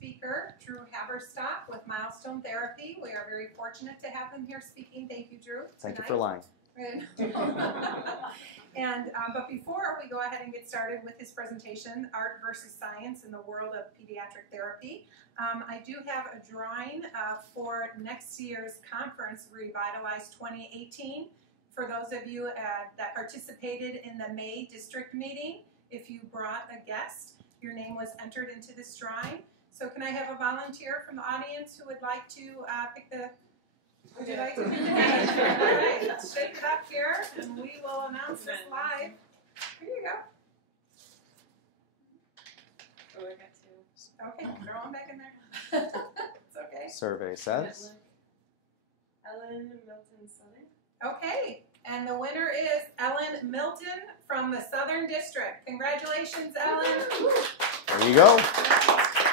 speaker, Drew Haverstock with Milestone Therapy. We are very fortunate to have him here speaking. Thank you, Drew. Thank you for lying. But before we go ahead and get started with his presentation, Art versus Science in the World of Pediatric Therapy, I do have a drawing for next year's conference, Revitalize 2018. For those of you that participated in the May district meeting, if you brought a guest, your name was entered into this drawing. So can I have a volunteer from the audience who would like to pick the... Would you like to pick the name? All right, let's shake it up here, and we will announce this live. Here you go. Oh, I got two. Okay, throw them back in there. It's okay. Survey says. Ellen Milton Southern. Okay, and the winner is Ellen Milton from the Southern District. Congratulations, Ellen. There you go.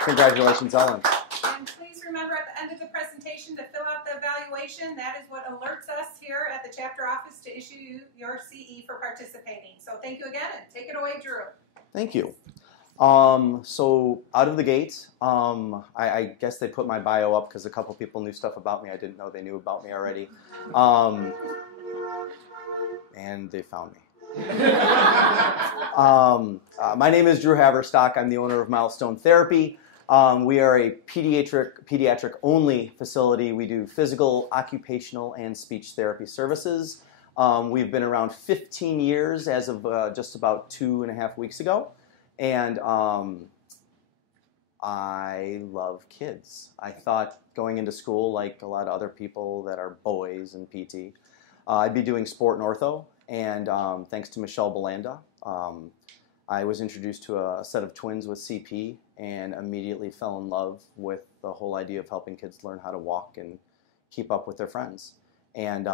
Congratulations, Ellen. And please remember at the end of the presentation to fill out the evaluation. That is what alerts us here at the chapter office to issue you your CE for participating. So thank you again, and take it away, Drew. Thank you. So out of the gate, I guess they put my bio up because a couple people knew stuff about me I didn't know they knew about me already. And they found me. My name is Drew Haverstock. I'm the owner of Milestone Therapy. We are a pediatric only facility. We do physical, occupational, and speech therapy services. We've been around 15 years as of just about 2.5 weeks ago. And I love kids. I thought going into school, like a lot of other people that are boys in PT, I'd be doing sport and ortho. And thanks to Michelle Belanda, I was introduced to a set of twins with CP and immediately fell in love with the whole idea of helping kids learn how to walk and keep up with their friends. And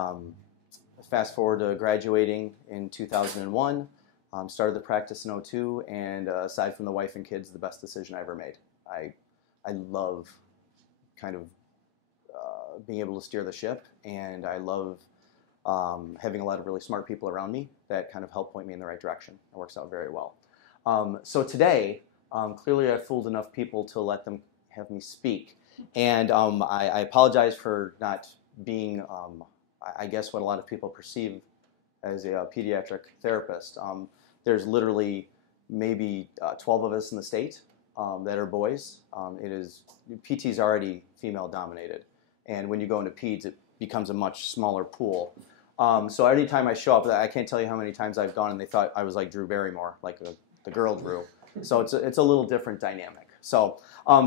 fast forward to graduating in 2001, started the practice in 2002, and aside from the wife and kids, the best decision I ever made. I love kind of being able to steer the ship, and I love having a lot of really smart people around me that kind of help point me in the right direction. It works out very well. So today, clearly I fooled enough people to let them have me speak. And I apologize for not being, I guess, what a lot of people perceive as a pediatric therapist. There's literally maybe 12 of us in the state that are boys. PT is already female dominated. And when you go into peds, it becomes a much smaller pool. So every time I show up, I can't tell you how many times I've gone and they thought I was like Drew Barrymore, like the girl Drew. So it's a little different dynamic. So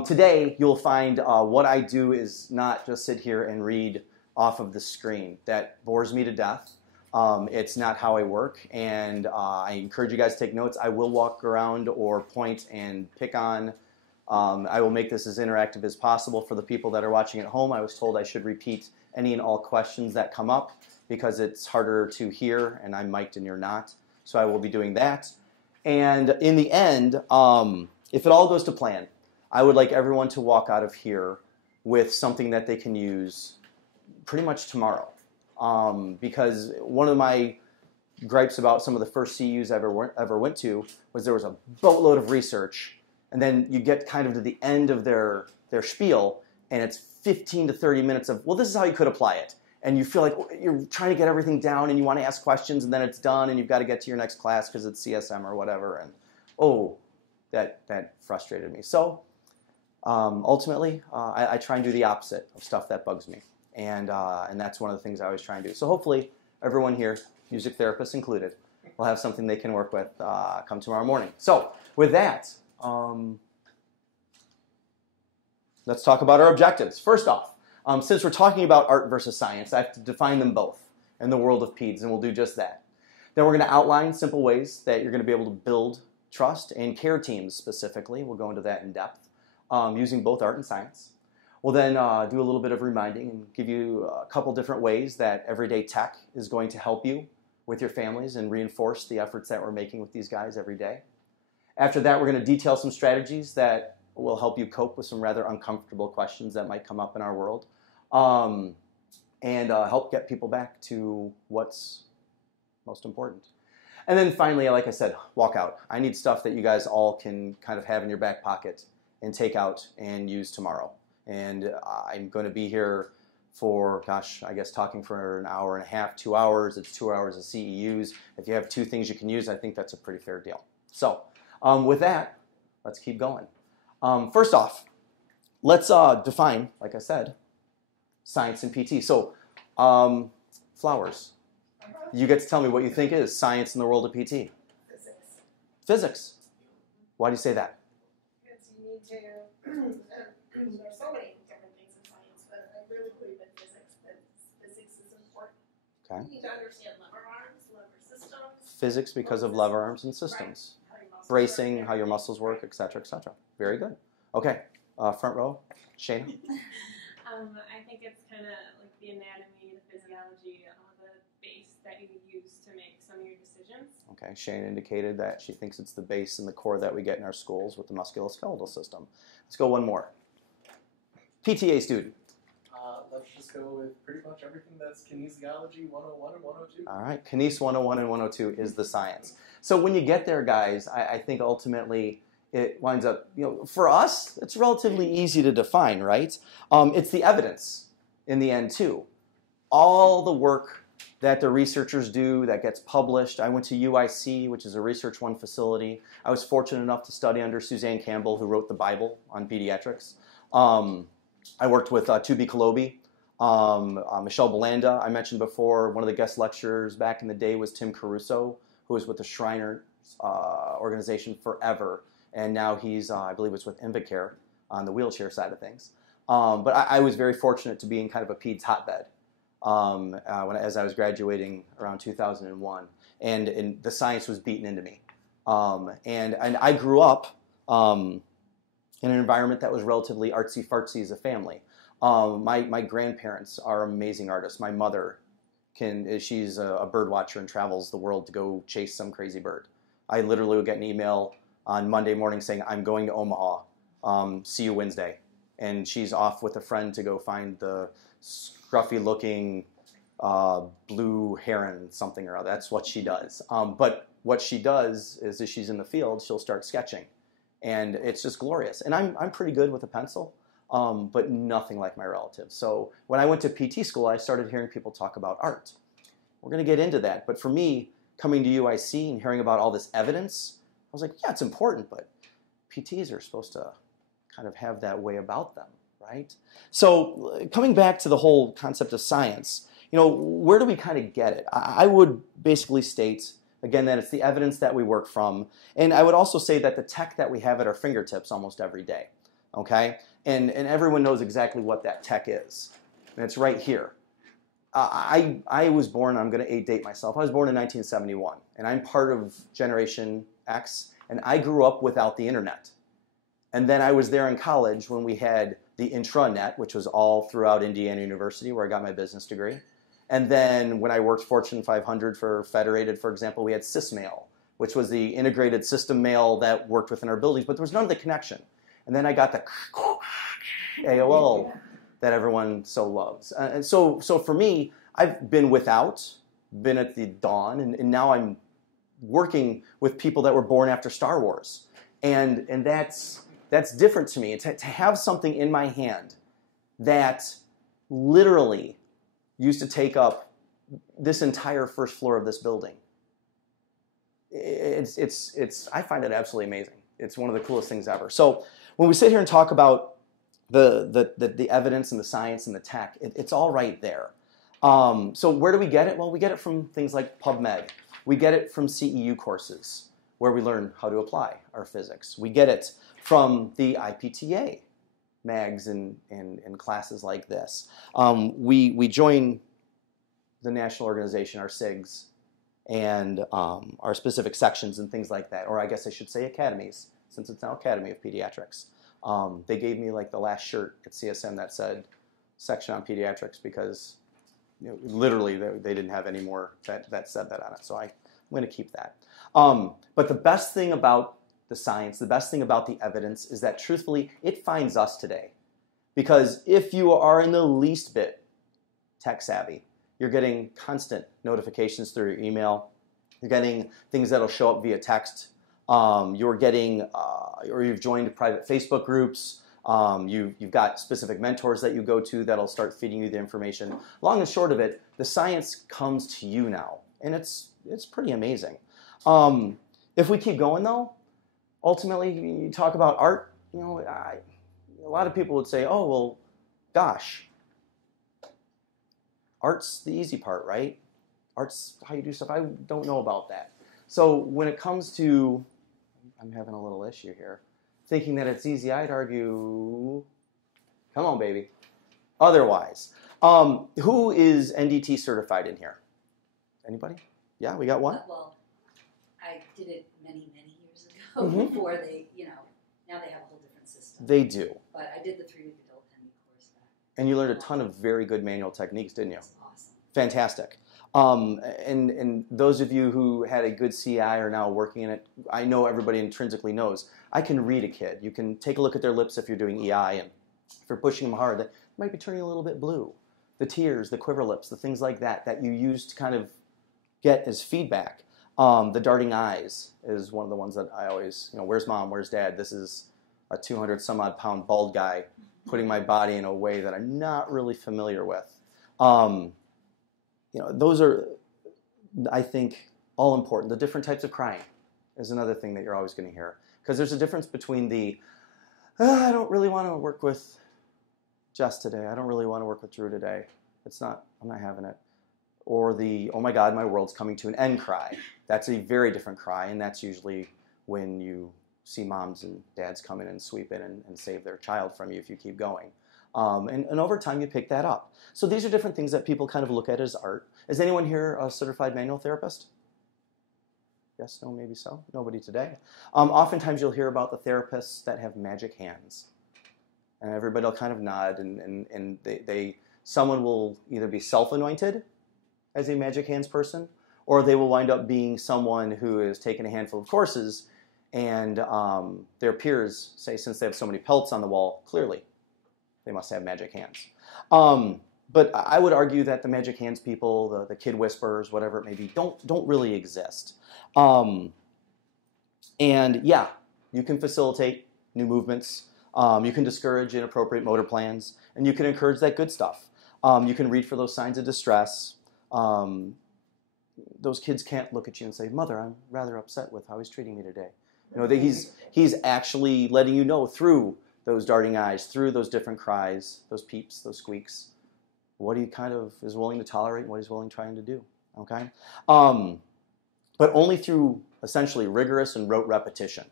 today you'll find what I do is not just sit here and read off of the screen. That bores me to death. It's not how I work, and I encourage you guys to take notes. I will walk around or point and pick on. I will make this as interactive as possible for the people that are watching at home. I was told I should repeat any and all questions that come up because it's harder to hear, and I'm mic'd and you're not. So I will be doing that. And in the end, if it all goes to plan, I would like everyone to walk out of here with something that they can use pretty much tomorrow. Because one of my gripes about some of the first CUs I ever went to was there was a boatload of research, and then you get kind of to the end of their spiel, and it's 15 to 30 minutes of, well, this is how you could apply it. And you feel like you're trying to get everything down, and you want to ask questions, and then it's done, and you've got to get to your next class because it's CSM or whatever. And oh, that frustrated me. So ultimately, I try and do the opposite of stuff that bugs me. And that's one of the things I always try and do. So hopefully everyone here, music therapists included, will have something they can work with come tomorrow morning. So with that, let's talk about our objectives. First off, since we're talking about art versus science, I have to define them both in the world of peds, and we'll do just that. Then we're going to outline simple ways that you're going to be able to build trust and care teams specifically. We'll go into that in depth using both art and science. We'll then do a little bit of reminding and give you a couple different ways that everyday tech is going to help you with your families and reinforce the efforts that we're making with these guys every day. After that, we're going to detail some strategies that will help you cope with some rather uncomfortable questions that might come up in our world and help get people back to what's most important. And then finally, like I said, walk out. I need stuff that you guys all can kind of have in your back pocket and take out and use tomorrow. And I'm going to be here for, gosh, I guess talking for an hour and a half, 2 hours. It's 2 hours of CEUs. If you have 2 things you can use, I think that's a pretty fair deal. So with that, let's keep going. First off, let's define, like I said, science and PT. So flowers. You get to tell me what you think is science in the world of PT. Physics. Physics. Why do you say that? Because you need to, there's so many different things in science, but I really believe in physics, that physics is important. Okay. You need to understand lever arms, lever systems. Physics because of lever arms and systems. Right. How your muscles Bracing, work. how your muscles work, etc., etc. Very good. Okay, front row, Shayna. I think it's kind of like the anatomy, the physiology, the base that you use to make some of your decisions. Okay, Shayna indicated that she thinks it's the base and the core that we get in our schools with the musculoskeletal system. Let's go one more. PTA student. Let's just go with pretty much everything that's kinesiology 101 and 102. All right, Kines 101 and 102 is the science. So when you get there, guys, I think ultimately it winds up, for us, it's relatively easy to define, right? It's the evidence in the end, too. All the work that the researchers do that gets published. I went to UIC, which is a Research One facility. I was fortunate enough to study under Suzanne Campbell, who wrote the Bible on pediatrics. I worked with Tubi Kolobi, Michelle Belanda. I mentioned before, one of the guest lecturers back in the day was Tim Caruso, who was with the Shriner organization forever. And now he's, I believe it's with Invacare on the wheelchair side of things. But I was very fortunate to be in kind of a PEDS hotbed as I was graduating around 2001. And the science was beaten into me. And I grew up in an environment that was relatively artsy-fartsy as a family. My grandparents are amazing artists. My mother, she's a bird watcher and travels the world to go chase some crazy bird. I literally would get an email on Monday morning saying, I'm going to Omaha, see you Wednesday. And she's off with a friend to go find the scruffy-looking blue heron, something or other. That's what she does. But what she does is if she's in the field, she'll start sketching. And it's just glorious. And I'm pretty good with a pencil, but nothing like my relatives. So when I went to PT school, I started hearing people talk about art. We're going to get into that. But for me, coming to UIC and hearing about all this evidence, I was like, yeah, it's important, but PTs are supposed to kind of have that way about them, right? So coming back to the whole concept of science, where do we kind of get it? I would basically state, again, that it's the evidence that we work from. And I would also say that the tech that we have at our fingertips almost every day, okay? And everyone knows exactly what that tech is. And it's right here. I was born, I'm going to date myself, I was born in 1971. And I'm part of Generation X. And I grew up without the internet. And then I was there in college when we had the intranet, which was all throughout Indiana University, where I got my business degree. And then when I worked Fortune 500 for Federated, for example, we had SysMail, which was the integrated system mail that worked within our buildings, but there was none of the connection. And then I got the AOL that everyone so loves. And so for me, I've been been at the dawn, and now I'm working with people that were born after Star Wars. And that's different to me. To have something in my hand that literally used to take up this entire first floor of this building. I find it absolutely amazing. It's one of the coolest things ever. So when we sit here and talk about the evidence and the science and the tech, it's all right there. So where do we get it? Well, we get it from things like PubMed. We get it from CEU courses where we learn how to apply our physics. We get it from the IPTA mags and classes like this. We join the national organization, our SIGs, and our specific sections and things like that. Or I guess I should say academies, since it's now Academy of Pediatrics. They gave me like the last shirt at CSM that said section on pediatrics because literally they didn't have any more that said that on it. So I'm going to keep that. But the best thing about the science, the best thing about the evidence is that truthfully, it finds us today. Because if you are in the least bit tech savvy, you're getting constant notifications through your email. You're getting things that'll show up via text. you're getting, or you've joined private Facebook groups. You've got specific mentors that you go to that'll start feeding you the information. Long and short of it, the science comes to you now, and it's pretty amazing. If we keep going though, ultimately you talk about art. You know, a lot of people would say, "Oh well, gosh, art's the easy part, right? Art's how you do stuff." I don't know about that. So when it comes to, I'm having a little issue here. Thinking that it's easy, I'd argue, come on, baby. Otherwise, who is NDT certified in here? Anybody? Yeah, we got one? Well, I did it many, many years ago before they, now they have a whole different system. They do. But I did the 3-week adult pending course back. And you learned a ton of very good manual techniques, didn't you? That's awesome. Fantastic. And those of you who had a good CI are now working in it, I know everybody intrinsically knows. I can read a kid. You can take a look at their lips if you're doing EI, and if you're pushing them hard, that might be turning a little bit blue. The tears, the quiver lips, the things like that you use to kind of get as feedback. The darting eyes is one of the ones that I always, where's mom, where's dad? This is a 200 some odd pound bald guy putting my body in a way that I'm not really familiar with. Those are, I think, all important. The different types of crying is another thing that you're always going to hear. Because there's a difference between the, I don't really want to work with Jess today. I don't really want to work with Drew today. I'm not having it. Or the, oh my God, my world's coming to an end cry. That's a very different cry, and that's usually when you see moms and dads come in and sweep in and save their child from you if you keep going. And over time, you pick that up. So these are different things that people kind of look at as art. Is anyone here a certified manual therapist? Yes, no, maybe so. Nobody today. Oftentimes, you'll hear about the therapists that have magic hands. And everybody will kind of nod, and someone will either be self-anointed as a magic hands person, or they will wind up being someone who has taken a handful of courses, and their peers say, since they have so many pelts on the wall, clearly, they must have magic hands. But I would argue that the magic hands people, the kid whisperers, whatever it may be, don't really exist. And yeah, you can facilitate new movements. You can discourage inappropriate motor plans, and you can encourage that good stuff. You can read for those signs of distress. Those kids can't look at you and say, "Mother, I'm rather upset with how he's treating me today." He's actually letting you know through those darting eyes, through those different cries, those peeps, those squeaks, what he kind of is willing to tolerate and what he's willing trying to do. Okay, but only through essentially rigorous and rote repetition,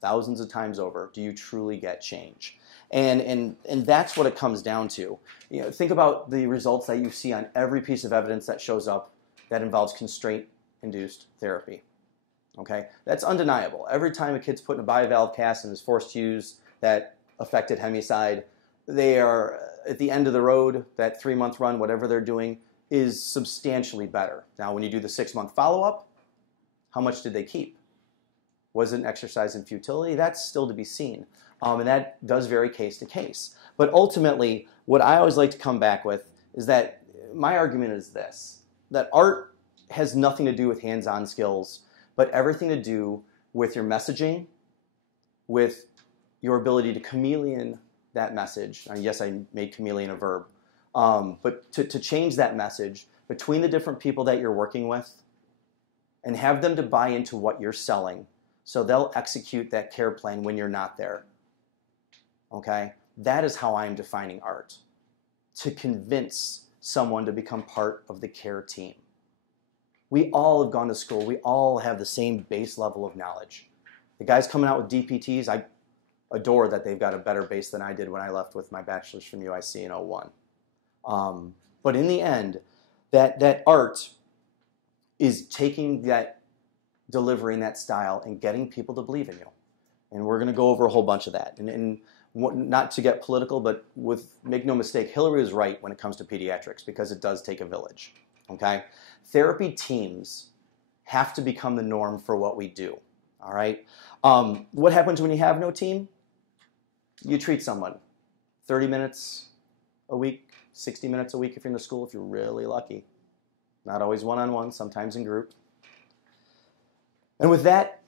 thousands of times over, do you truly get change. And that's what it comes down to. Think about the results that you see on every piece of evidence that shows up that involves constraint-induced therapy. Okay, that's undeniable. Every time a kid's put in a bivalve cast and is forced to use that affected hemicide, they are at the end of the road. That 3-month run, whatever they're doing, is substantially better. Now, when you do the 6-month follow-up, how much did they keep? Was it an exercise in futility? That's still to be seen. And that does vary case to case. But ultimately, what I always like to come back with is that my argument is this, that art has nothing to do with hands-on skills, but everything to do with your messaging, with your ability to chameleon that message. Yes, I made chameleon a verb. But to change that message between the different people that you're working with and have them to buy into what you're selling so they'll execute that care plan when you're not there. Okay? That is how I'm defining art. To convince someone to become part of the care team. We all have gone to school. We all have the same base level of knowledge. The guys coming out with DPTs, I adore that they've got a better base than I did when I left with my bachelor's from UIC in 01. But in the end, that art is taking that, delivering that style and getting people to believe in you. And we're going to go over a whole bunch of that. And not to get political, but make no mistake, Hillary is right when it comes to pediatrics because it does take a village. Okay? Therapy teams have to become the norm for what we do. All right? What happens when you have no team? You treat someone 30 minutes a week, 60 minutes a week if you're in the school, if you're really lucky. Not always one-on-one, sometimes in group. And with that,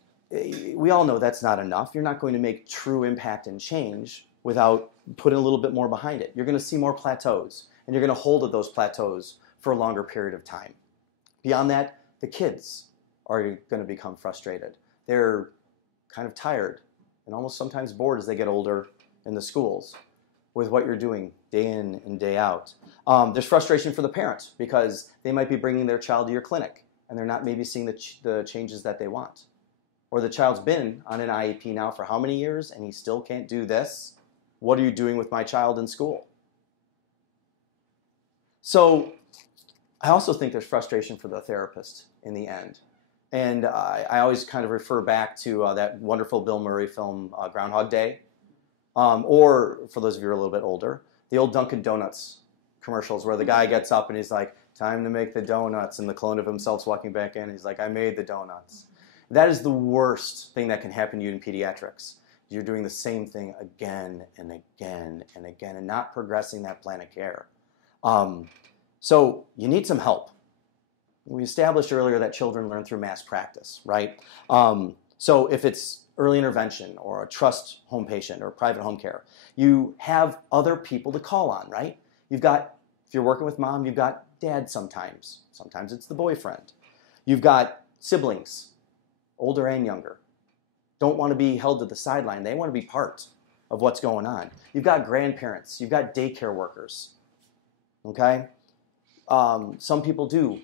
we all know that's not enough. You're not going to make true impact and change without putting a little bit more behind it. You're going to see more plateaus, and you're going to hold at those plateaus for a longer period of time. Beyond that, the kids are going to become frustrated. They're kind of tired and almost sometimes bored as they get older in the schools with what you're doing day in and day out. There's frustration for the parents because they might be bringing their child to your clinic and they're not maybe seeing the changes that they want. Or the child's been on an IEP now for how many years and he still can't do this? What are you doing with my child in school? So I also think there's frustration for the therapist in the end. And I always kind of refer back to that wonderful Bill Murray film, Groundhog Day. Or, for those of you who are a little bit older, the old Dunkin' Donuts commercials where the guy gets up and he's like, time to make the donuts, and the clone of himself's walking back in. He's like, I made the donuts. That is the worst thing that can happen to you in pediatrics. You're doing the same thing again and again and again and not progressing that plan of care. So you need some help. We established earlier that children learn through mass practice, right? So if it's early intervention or a trust home patient or private home care, you have other people to call on, right? You've got, if you're working with mom, you've got dad sometimes. Sometimes it's the boyfriend. You've got siblings, older and younger. Don't want to be held to the sideline. They want to be part of what's going on. You've got grandparents. You've got daycare workers, okay? Some people do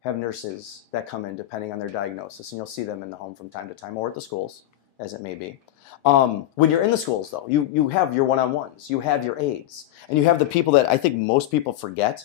have nurses that come in depending on their diagnosis, and you'll see them in the home from time to time or at the schools, as it may be. When you're in the schools, though, you have your one-on-ones, you have your aides, and you have the people that I think most people forget,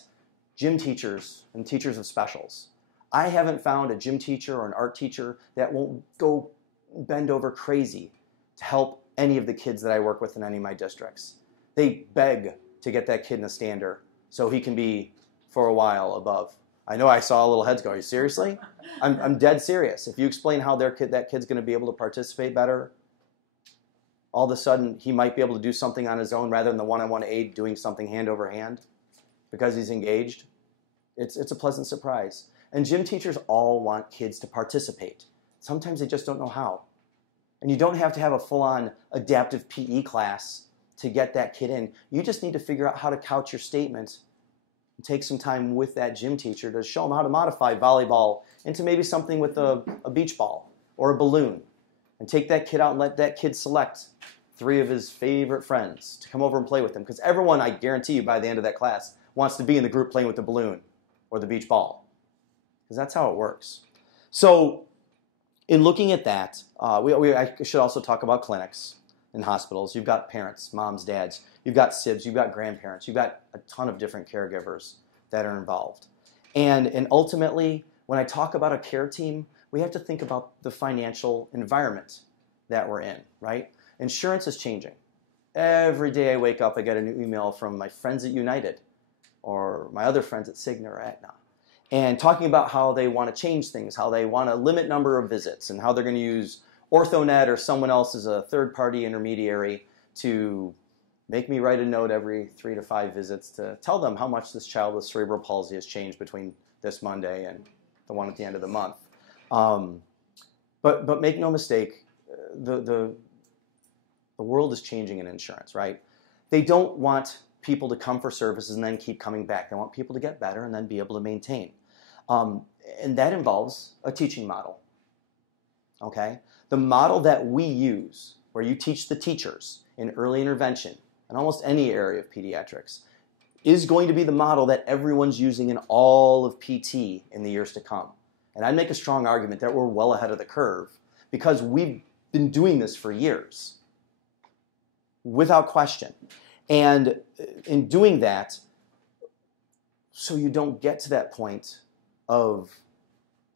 gym teachers and teachers of specials. I haven't found a gym teacher or an art teacher that won't go bend over crazy to help any of the kids that I work with in any of my districts. They beg to get that kid in a stander so he can be, for a while, above. I know I saw little heads go, are you seriously? I'm dead serious. If you explain how that kid's going to be able to participate better, all of a sudden he might be able to do something on his own rather than the one-on-one aide doing something hand over hand because he's engaged. It's a pleasant surprise. And gym teachers all want kids to participate. Sometimes they just don't know how. And you don't have to have a full-on adaptive PE class to get that kid in. You just need to figure out how to couch your statement and take some time with that gym teacher to show them how to modify volleyball into maybe something with a beach ball or a balloon. And take that kid out and let that kid select 3 of his favorite friends to come over and play with him. Because everyone, I guarantee you, by the end of that class, wants to be in the group playing with the balloon or the beach ball. Because that's how it works. So in looking at that, I should also talk about clinics and hospitals. You've got parents, moms, dads. You've got sibs. You've got grandparents. You've got a ton of different caregivers that are involved. And ultimately, when I talk about a care team, we have to think about the financial environment that we're in, right? Insurance is changing. Every day I wake up, I get a new email from my friends at United or my other friends at Cigna or Aetna, and talking about how they want to change things, how they want to limit number of visits, and how they're going to use OrthoNet or someone else as a third-party intermediary to make me write a note every 3 to 5 visits to tell them how much this child with cerebral palsy has changed between this Monday and the one at the end of the month. But make no mistake, the world is changing in insurance, right? They don't want people to come for services and then keep coming back. They want people to get better and then be able to maintain. And that involves a teaching model, okay? The model that we use, where you teach the teachers in early intervention, in almost any area of pediatrics, is going to be the model that everyone's using in all of PT in the years to come. And I'd make a strong argument that we're well ahead of the curve because we've been doing this for years, without question. And in doing that, so you don't get to that point of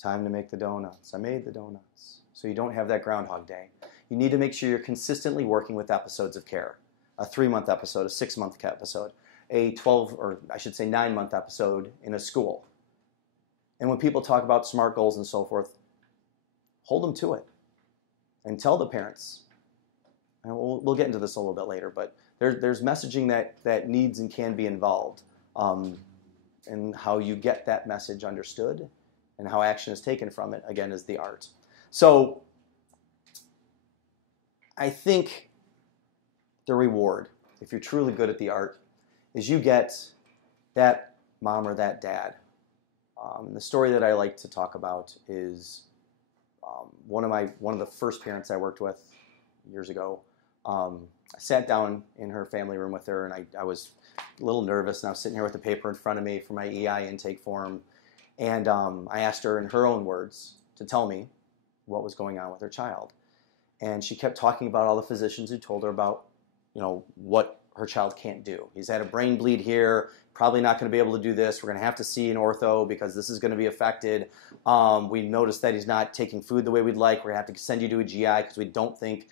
time to make the donuts. I made the donuts. So you don't have that Groundhog Day. You need to make sure you're consistently working with episodes of care. A 3-month episode, a 6-month episode, a 12, or I should say 9-month episode in a school. And when people talk about SMART goals and so forth, hold them to it and tell the parents. And we'll get into this a little bit later, but there's messaging that needs and can be involved, and how you get that message understood and how action is taken from it, again, is the art. So I think the reward, if you're truly good at the art, is you get that mom or that dad. The story that I like to talk about is one of the first parents I worked with years ago. I sat down in her family room with her, and I was a little nervous, and I was sitting here with the paper in front of me for my EI intake form, and I asked her in her own words to tell me what was going on with her child. And she kept talking about all the physicians who told her about, what her child can't do. He's had a brain bleed here, probably not going to be able to do this. We're going to have to see an ortho because this is going to be affected. We noticed that he's not taking food the way we'd like. We're going to have to send you to a GI because we don't think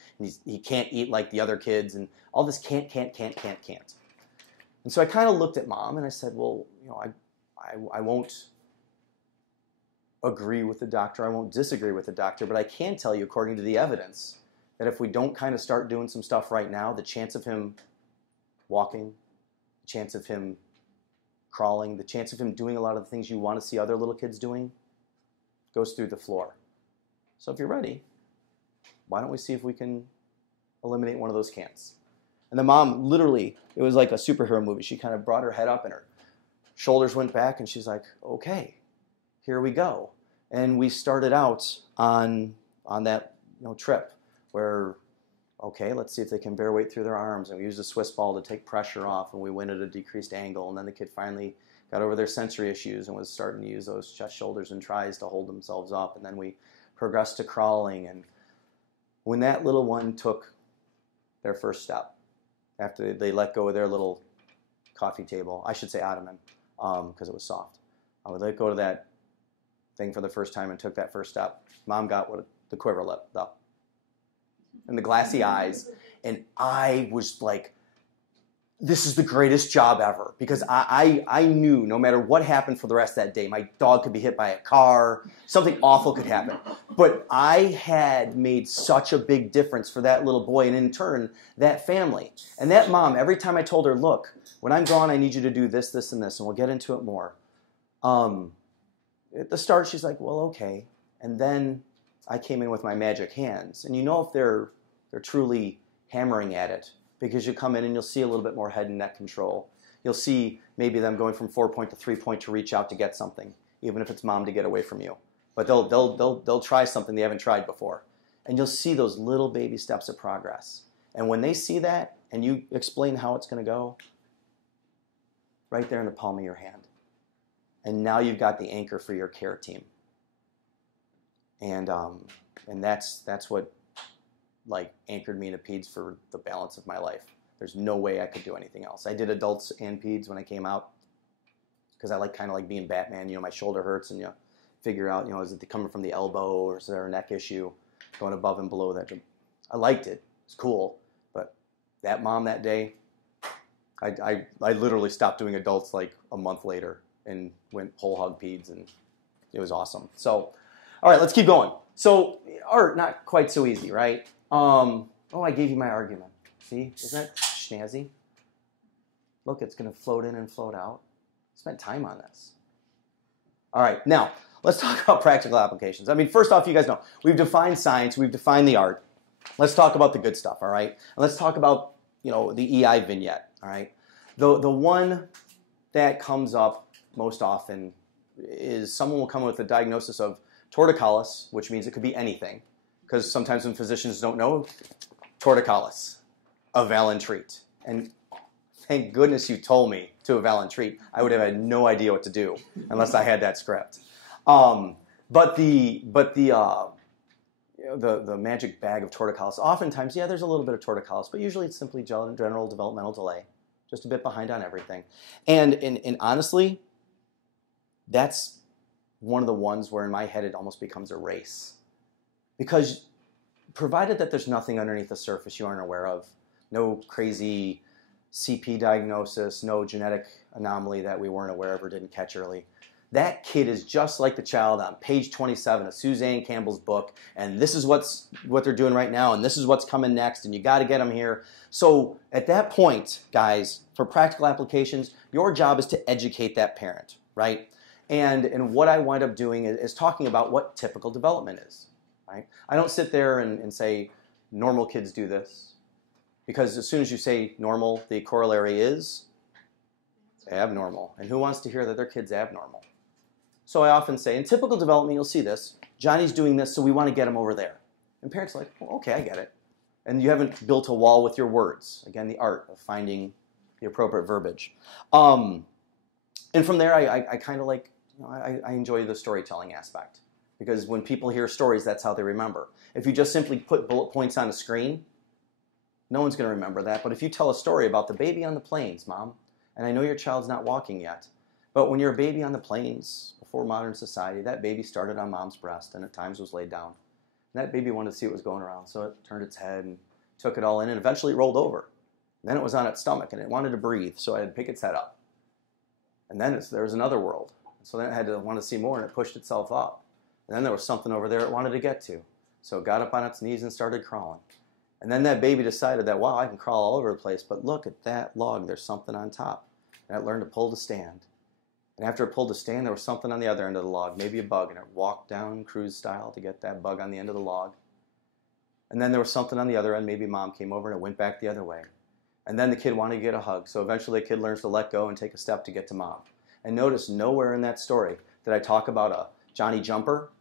he can't eat like the other kids. And all this can't. And so I kind of looked at mom and I said, well, I won't agree with the doctor. I won't disagree with the doctor. But I can tell you, according to the evidence, that if we don't kind of start doing some stuff right now, the chance of him walking, the chance of him crawling, the chance of him doing a lot of the things you want to see other little kids doing goes through the floor. So if you're ready, why don't we see if we can eliminate one of those cans? And the mom literally, it was like a superhero movie. She kind of brought her head up and her shoulders went back and she's like, okay, here we go. And we started out on that trip where, okay, let's see if they can bear weight through their arms. And we used a Swiss ball to take pressure off, and we went at a decreased angle. And then the kid finally got over their sensory issues and was starting to use those chest, shoulders, and tries to hold themselves up. And then we progressed to crawling. And when that little one took their first step, after they let go of their little coffee table, I should say ottoman, because it was soft. I would let go of that thing for the first time and took that first step. Mom got the quiver lip up and the glassy eyes, and I was like, this is the greatest job ever, because I knew no matter what happened for the rest of that day, my dog could be hit by a car, something awful could happen. But I had made such a big difference for that little boy, and in turn, that family. And that mom, every time I told her, look, when I'm gone, I need you to do this, this, and this, and we'll get into it more. At the start, she's like, well, okay. And then I came in with my magic hands. And if they're truly hammering at it, because you come in and you'll see a little bit more head and neck control. You'll see maybe them going from 4-point to 3-point to reach out to get something, even if it's mom to get away from you. But they'll try something they haven't tried before. And you'll see those little baby steps of progress. And when they see that and you explain how it's going to go, right there in the palm of your hand. And now you've got the anchor for your care team. And that's what anchored me into peds for the balance of my life. There's no way I could do anything else. I did adults and peds when I came out because I kind of like being Batman. My shoulder hurts and you figure out, is it coming from the elbow or is there a neck issue going above and below that? I liked it. It's cool. But that mom that day, I literally stopped doing adults like a month later and went whole hog peds, and it was awesome. So, all right, let's keep going. So art, not quite so easy, right? I gave you my argument. See, isn't that snazzy? Look, it's going to float in and float out. Spent time on this. All right, now, let's talk about practical applications. First off, you guys know, we've defined science, we've defined the art. Let's talk about the good stuff, all right? And let's talk about, the EI vignette, all right? The one that comes up most often is someone will come with a diagnosis of torticollis, which means it could be anything, because sometimes when physicians don't know, torticollis, a Valen treat. And thank goodness you told me to a Valen treat. I would have had no idea what to do unless I had that script. But the magic bag of torticollis, oftentimes, there's a little bit of torticollis, but usually it's simply general developmental delay, just a bit behind on everything. And honestly, that's one of the ones where in my head it almost becomes a race. Because provided that there's nothing underneath the surface you aren't aware of, no crazy CP diagnosis, no genetic anomaly that we weren't aware of or didn't catch early, that kid is just like the child on page 27 of Suzanne Campbell's book, and this is what they're doing right now, and this is what's coming next, and you got to get them here. So at that point, guys, for practical applications, your job is to educate that parent, right? And what I wind up doing is talking about what typical development is, right? I don't sit there and say, normal kids do this? Because as soon as you say normal, the corollary is abnormal. And who wants to hear that their kid's abnormal? So I often say, in typical development, you'll see this. Johnny's doing this, so we want to get him over there. And parents are like, well, okay, I get it. And you haven't built a wall with your words. Again, the art of finding the appropriate verbiage. And from there, I kind of like, I enjoy the storytelling aspect. Because when people hear stories, that's how they remember. If you just simply put bullet points on a screen, no one's going to remember that. But if you tell a story about the baby on the plains, Mom, and I know your child's not walking yet, but when you're a baby on the plains, before modern society, that baby started on Mom's breast and at times was laid down. And that baby wanted to see what was going around, so it turned its head and took it all in, and eventually it rolled over. And then it was on its stomach, and it wanted to breathe, so I had to pick its head up. And then there was another world. So then it had to want to see more, and it pushed itself up. And then there was something over there it wanted to get to. So it got up on its knees and started crawling. And then that baby decided that, wow, I can crawl all over the place, but look at that log, there's something on top. And it learned to pull to stand. And after it pulled to stand, there was something on the other end of the log, maybe a bug, and it walked down cruise style to get that bug on the end of the log. And then there was something on the other end, maybe Mom came over and it went back the other way. And then the kid wanted to get a hug, so eventually the kid learns to let go and take a step to get to Mom. And notice nowhere in that story did I talk about a Johnny jumper,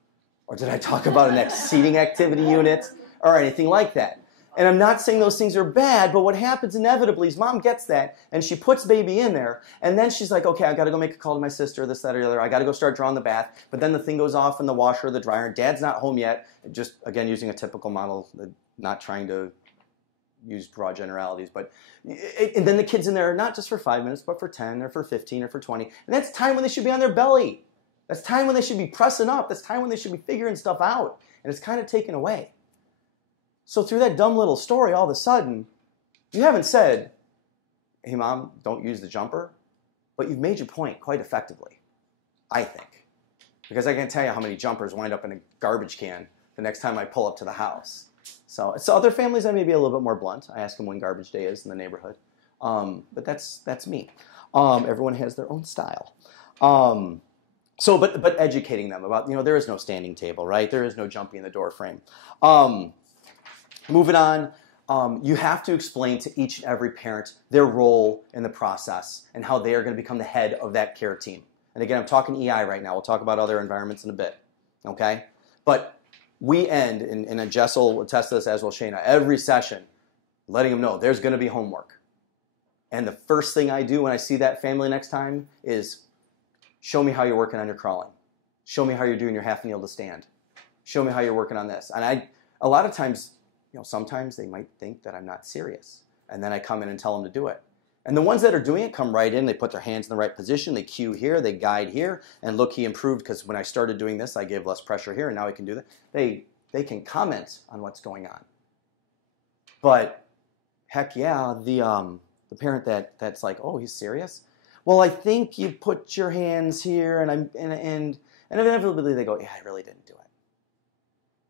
or did I talk about an seating activity unit, or anything like that. And I'm not saying those things are bad, but what happens inevitably is Mom gets that, and she puts baby in there, and then she's like, okay, I've got to go make a call to my sister, this, that, or the other. I got to go start drawing the bath. But then the thing goes off in the washer or the dryer, and Dad's not home yet. Just, again, using a typical model, not trying to use broad generalities. But and then the kid's in there not just for 5 minutes, but for 10 or for 15 or for 20. And that's time when they should be on their belly. That's time when they should be pressing up. That's time when they should be figuring stuff out. And it's kind of taken away. So through that dumb little story, all of a sudden, you haven't said, hey, Mom, don't use the jumper. But you've made your point quite effectively, I think. Because I can't tell you how many jumpers wind up in a garbage can the next time I pull up to the house. So other families, I may be a little bit more blunt. I ask them when garbage day is in the neighborhood. But that's me. Everyone has their own style. But educating them about, there is no standing table, right? There is no jumping in the door frame. Moving on, you have to explain to each and every parent their role in the process and how they are going to become the head of that care team. And again, I'm talking EI right now. We'll talk about other environments in a bit, okay? But we end, and Jess will attest to this as well, Shayna, every session letting them know there's going to be homework. And the first thing I do when I see that family next time is show me how you're working on your crawling. Show me how you're doing your half kneel to stand. Show me how you're working on this. And a lot of times, sometimes they might think that I'm not serious. And then I come in and tell them to do it. And the ones that are doing it come right in. They put their hands in the right position. They cue here. They guide here. And look, he improved because when I started doing this, I gave less pressure here, and now he can do that. They can comment on what's going on. But heck yeah, the parent that's like, oh, he's serious? Well, I think you put your hands here, and inevitably they go, yeah, I really didn't do it.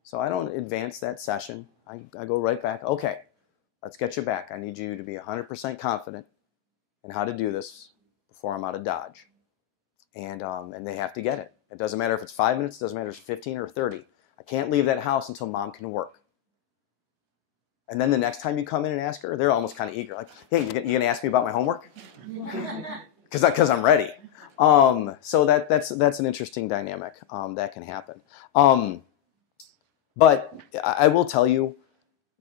So I don't advance that session. I go right back. Okay, let's get you back. I need you to be 100% confident in how to do this before I'm out of Dodge. And they have to get it. It doesn't matter if it's 5 minutes. It doesn't matter if it's 15 or 30. I can't leave that house until Mom can work. And then the next time you come in and ask her, they're almost kind of eager. Like, hey, you going to ask me about my homework? Because I'm ready. So that's an interesting dynamic that can happen. But I will tell you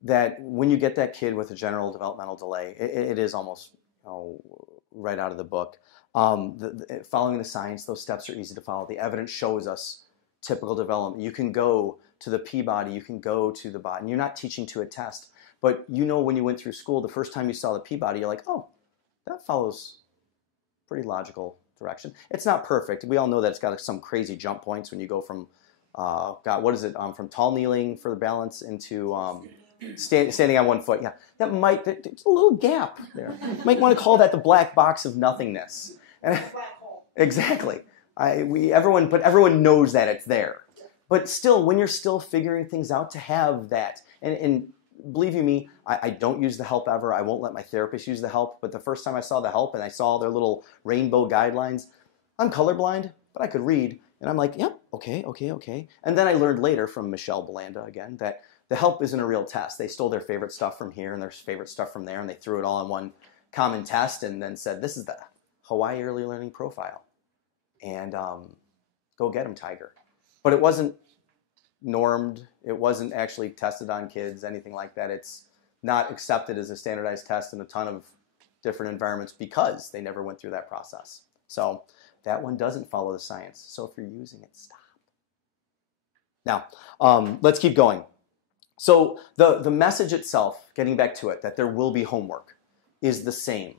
that when you get that kid with a general developmental delay, it is almost right out of the book. Following the science, those steps are easy to follow. The evidence shows us typical development. You can go to the Peabody, you can go to the bot, and you're not teaching to a test. But when you went through school, the first time you saw the Peabody, you're like, oh, that follows pretty logical direction. It's not perfect. We all know that it's got some crazy jump points when you go from from tall kneeling for the balance into standing on one foot. Yeah, there's a little gap there. You might want to call that the black box of nothingness. And, Black hole. exactly. Everyone knows that it's there. But still, when you're still figuring things out, to have that, and believe you me, I don't use the help ever. I won't let my therapist use the help. But the first time I saw the help and I saw their little rainbow guidelines, I'm colorblind, but I could read. And I'm like, yep, okay. And then I learned later from Michelle Belanda again that the help isn't a real test. They stole their favorite stuff from here and their favorite stuff from there, and they threw it all in one common test and then said, this is the Hawaii Early Learning Profile. And go get them, Tiger. But it wasn't normed. It wasn't actually tested on kids, anything like that. It's not accepted as a standardized test in a ton of different environments because they never went through that process. So that one doesn't follow the science. So if you're using it, stop. Now, let's keep going. So the message itself, getting back to it, that there will be homework, is the same.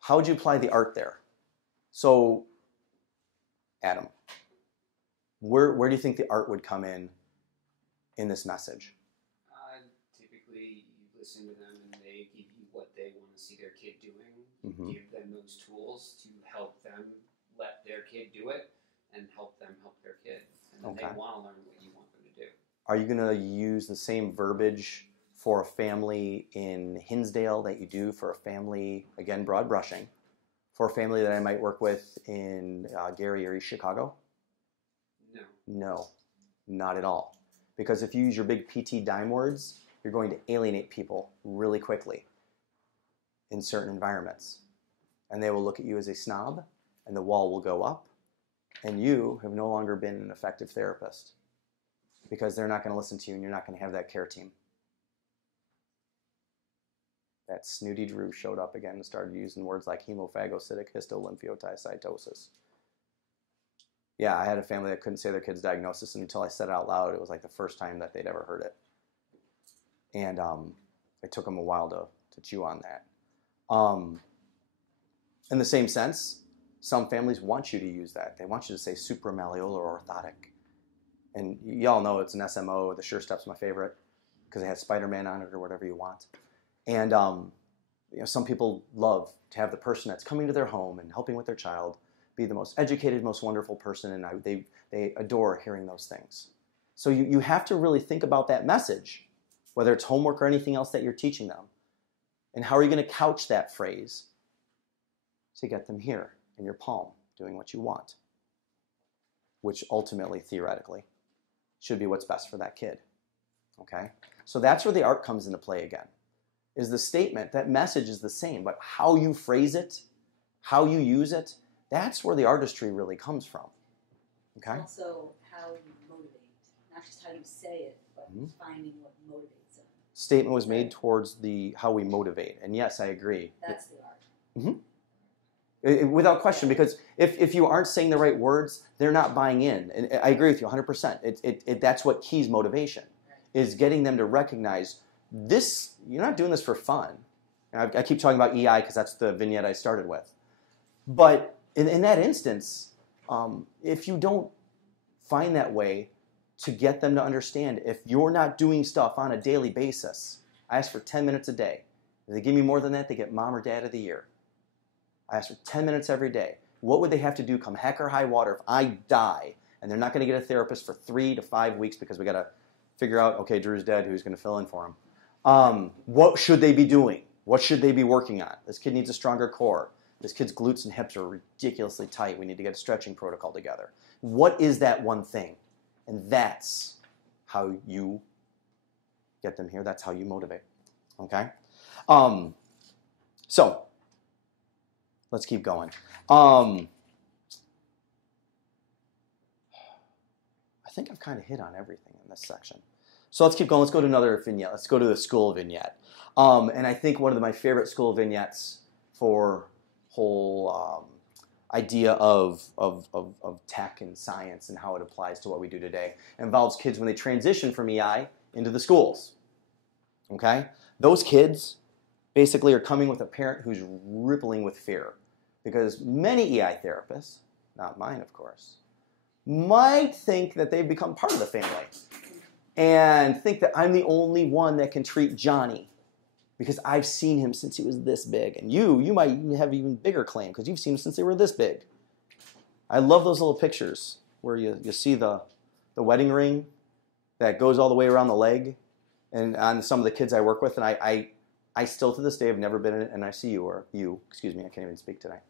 How would you apply the art there? So, Adam, where do you think the art would come in this message? Typically, you listen to them and they give you what they want to see their kid doing. Mm-hmm. Give them those tools to help them let their kid do it and help them help their kid. And then they want to learn what you want them to do. Are you going to use the same verbiage for a family in Hinsdale that you do for a family, again, broad brushing, for a family that I might work with in Gary or East Chicago? No. No, not at all. Because if you use your big PT dime words, you're going to alienate people really quickly in certain environments. And they will look at you as a snob, and the wall will go up, and you have no longer been an effective therapist because they're not going to listen to you and you're not going to have that care team. That snooty Drew showed up again and started using words like hemophagocytic histolymphocytosis. Yeah, I had a family that couldn't say their kid's diagnosis, and until I said it out loud, it was like the first time that they'd ever heard it. And it took them a while to chew on that. In the same sense, some families want you to use that. They want you to say supramalleolar orthotic. And y'all know it's an SMO. The Sure Step's my favorite because it has Spider-Man on it or whatever you want. And some people love to have the person that's coming to their home and helping with their child be the most educated, most wonderful person, and they adore hearing those things. So you have to really think about that message, whether it's homework or anything else that you're teaching them. And how are you going to couch that phrase to get them here in your palm, doing what you want, which ultimately, theoretically, should be what's best for that kid. Okay? So that's where the art comes into play again. Is the statement, that message is the same, but how you phrase it, how you use it, that's where the artistry really comes from. Okay? Also, how you motivate. Not just how you say it, but finding what motivates them. Statement was made towards how we motivate. And yes, I agree. That's the art. Mm-hmm. Without question, because if you aren't saying the right words, they're not buying in. And I agree with you 100%. That's what keys motivation, is getting them to recognize this, you're not doing this for fun. And I keep talking about EI because that's the vignette I started with. But in that instance, if you don't find that way to get them to understand, if you're not doing stuff on a daily basis, I ask for 10 minutes a day. If they give me more than that, they get mom or dad of the year. I ask for 10 minutes every day. What would they have to do come heck or high water if I die and they're not going to get a therapist for 3 to 5 weeks because we got to figure out, okay, Drew's dead, who's going to fill in for him? What should they be doing? What should they be working on? This kid needs a stronger core. This kid's glutes and hips are ridiculously tight. We need to get a stretching protocol together. What is that one thing? And that's how you get them here. That's how you motivate. Okay? So, let's keep going. I think I've kind of hit on everything in this section. So let's keep going. Let's go to another vignette. Let's go to the school vignette. And I think one of my favorite school vignettes for whole idea of tech and science and how it applies to what we do today involves kids when they transition from EI into the schools. Okay? Those kids basically are coming with a parent who's rippling with fear because many EI therapists, not mine of course, might think that they've become part of the family and think that I'm the only one that can treat Johnny because I've seen him since he was this big. And you might have even bigger claim because you've seen him since they were this big. I love those little pictures where you see the wedding ring that goes all the way around the leg. And on some of the kids I work with, and I still to this day have never been in an ICU or excuse me, I can't even speak today.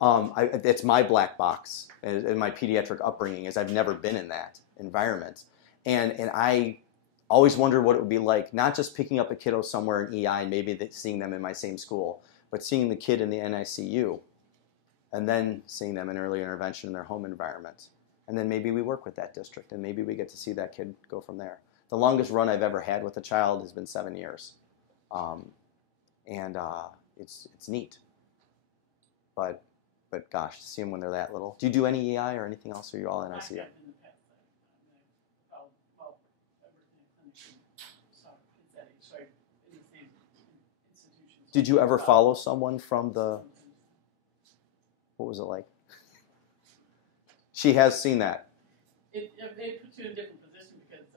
It's my black box in my pediatric upbringing is I've never been in that environment. And I Always wondered what it would be like, not just picking up a kiddo somewhere in EI and maybe seeing them in my same school, but seeing the kid in the NICU and then seeing them in early intervention in their home environment. And then maybe we work with that district and maybe we get to see that kid go from there. The longest run I've ever had with a child has been 7 years. It's neat. But gosh, to see them when they're that little. Do you do any EI or anything else, or are you all NICU? I have in the past. Well, I worked in a clinic and saw kids that age, so in the same institutions. Did you ever follow someone from the, what was it like? She has seen that. It puts you in a different position because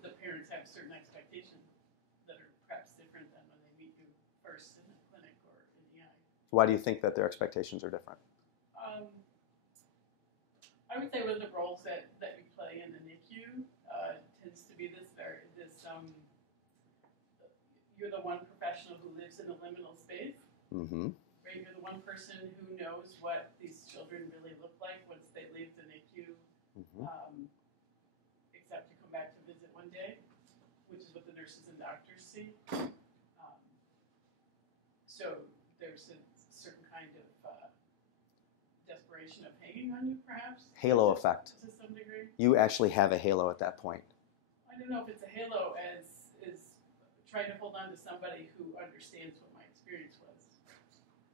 the parents have certain expectations that are perhaps different than when they meet you first in a clinic or in EI. Why do you think that their expectations are different? I would say one of the roles that we play in the NICU tends to be you're the one professional who lives in a liminal space. Mm-hmm. Right? You're the one person who knows what these children really look like once they leave the NICU, except to come back to visit one day, which is what the nurses and doctors see. So there's a certain kind of desperation of hanging on you, perhaps. Halo effect. To some degree. You actually have a halo at that point. I don't know if it's a halo as trying to hold on to somebody who understands what my experience was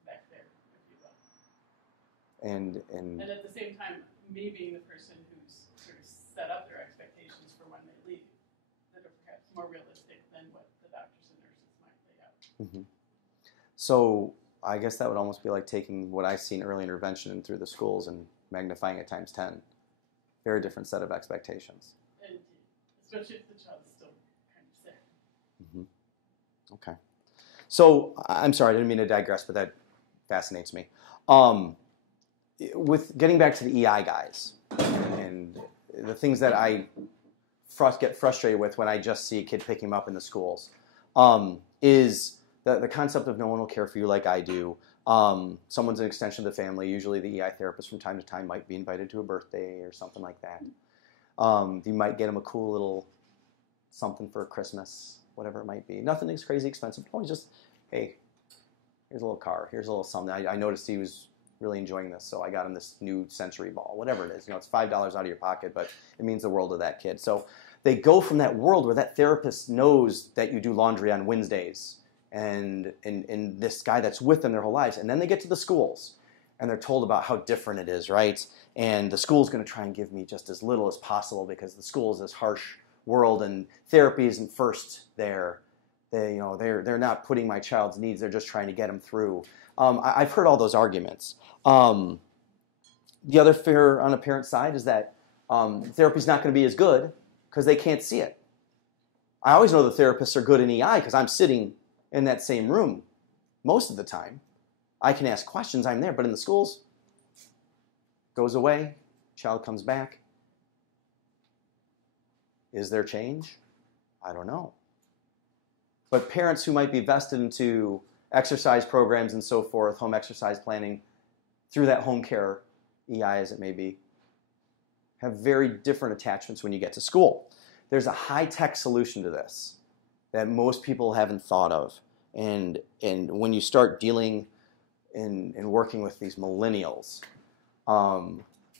back there, if you will. And at the same time, me being the person who's sort of set up their expectations for when they leave that are perhaps more realistic than what the doctors and nurses might lay out. Mm-hmm. So I guess that would almost be like taking what I see in early intervention and through the schools and magnifying it times 10. Very different set of expectations. And especially if the child is still kind of sick. Mm-hmm. Okay. So I'm sorry, I didn't mean to digress, but that fascinates me. With getting back to the EI guys and the things that I get frustrated with when I just see a kid picking them up in the schools is the concept of no one will care for you like I do. Someone's an extension of the family. Usually the EI therapist from time to time might be invited to a birthday or something like that. You might get them a cool little something for Christmas, whatever it might be. Nothing is crazy expensive. Always just, hey, here's a little car. Here's a little something. I noticed he was really enjoying this, so I got him this new sensory ball, whatever it is. It's $5 out of your pocket, but it means the world to that kid. So they go from that world where that therapist knows that you do laundry on Wednesdays and this guy that's with them their whole lives, and then they get to the schools and they're told about how different it is, right? And the school's going to try and give me just as little as possible because the school is this harsh world and therapy isn't first there. They're not putting my child's needs, they're just trying to get them through. I've heard all those arguments. The other fear on a parent's side is that therapy's not going to be as good because they can't see it. I always know the therapists are good in EI because I'm sitting in that same room most of the time. I can ask questions, I'm there, but in the schools, goes away, child comes back. Is there change? I don't know. But parents who might be vested into exercise programs and so forth, home exercise planning, through that home care, EI as it may be, have very different attachments when you get to school. There's a high-tech solution to this that most people haven't thought of. And when you start dealing and working with these millennials,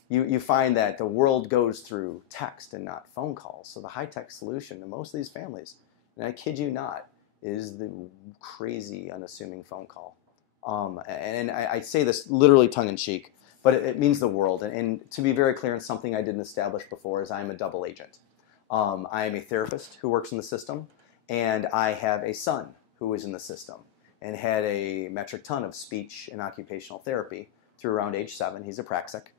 you find that the world goes through text and not phone calls. So the high-tech solution to most of these families, and I kid you not, is the crazy, unassuming phone call. And I say this literally tongue-in-cheek, but it means the world. And to be very clear, and something I didn't establish before, is I'm a double agent. I am a therapist who works in the system, and I have a son who is in the system and had a metric ton of speech and occupational therapy through around age 7. He's a praxic.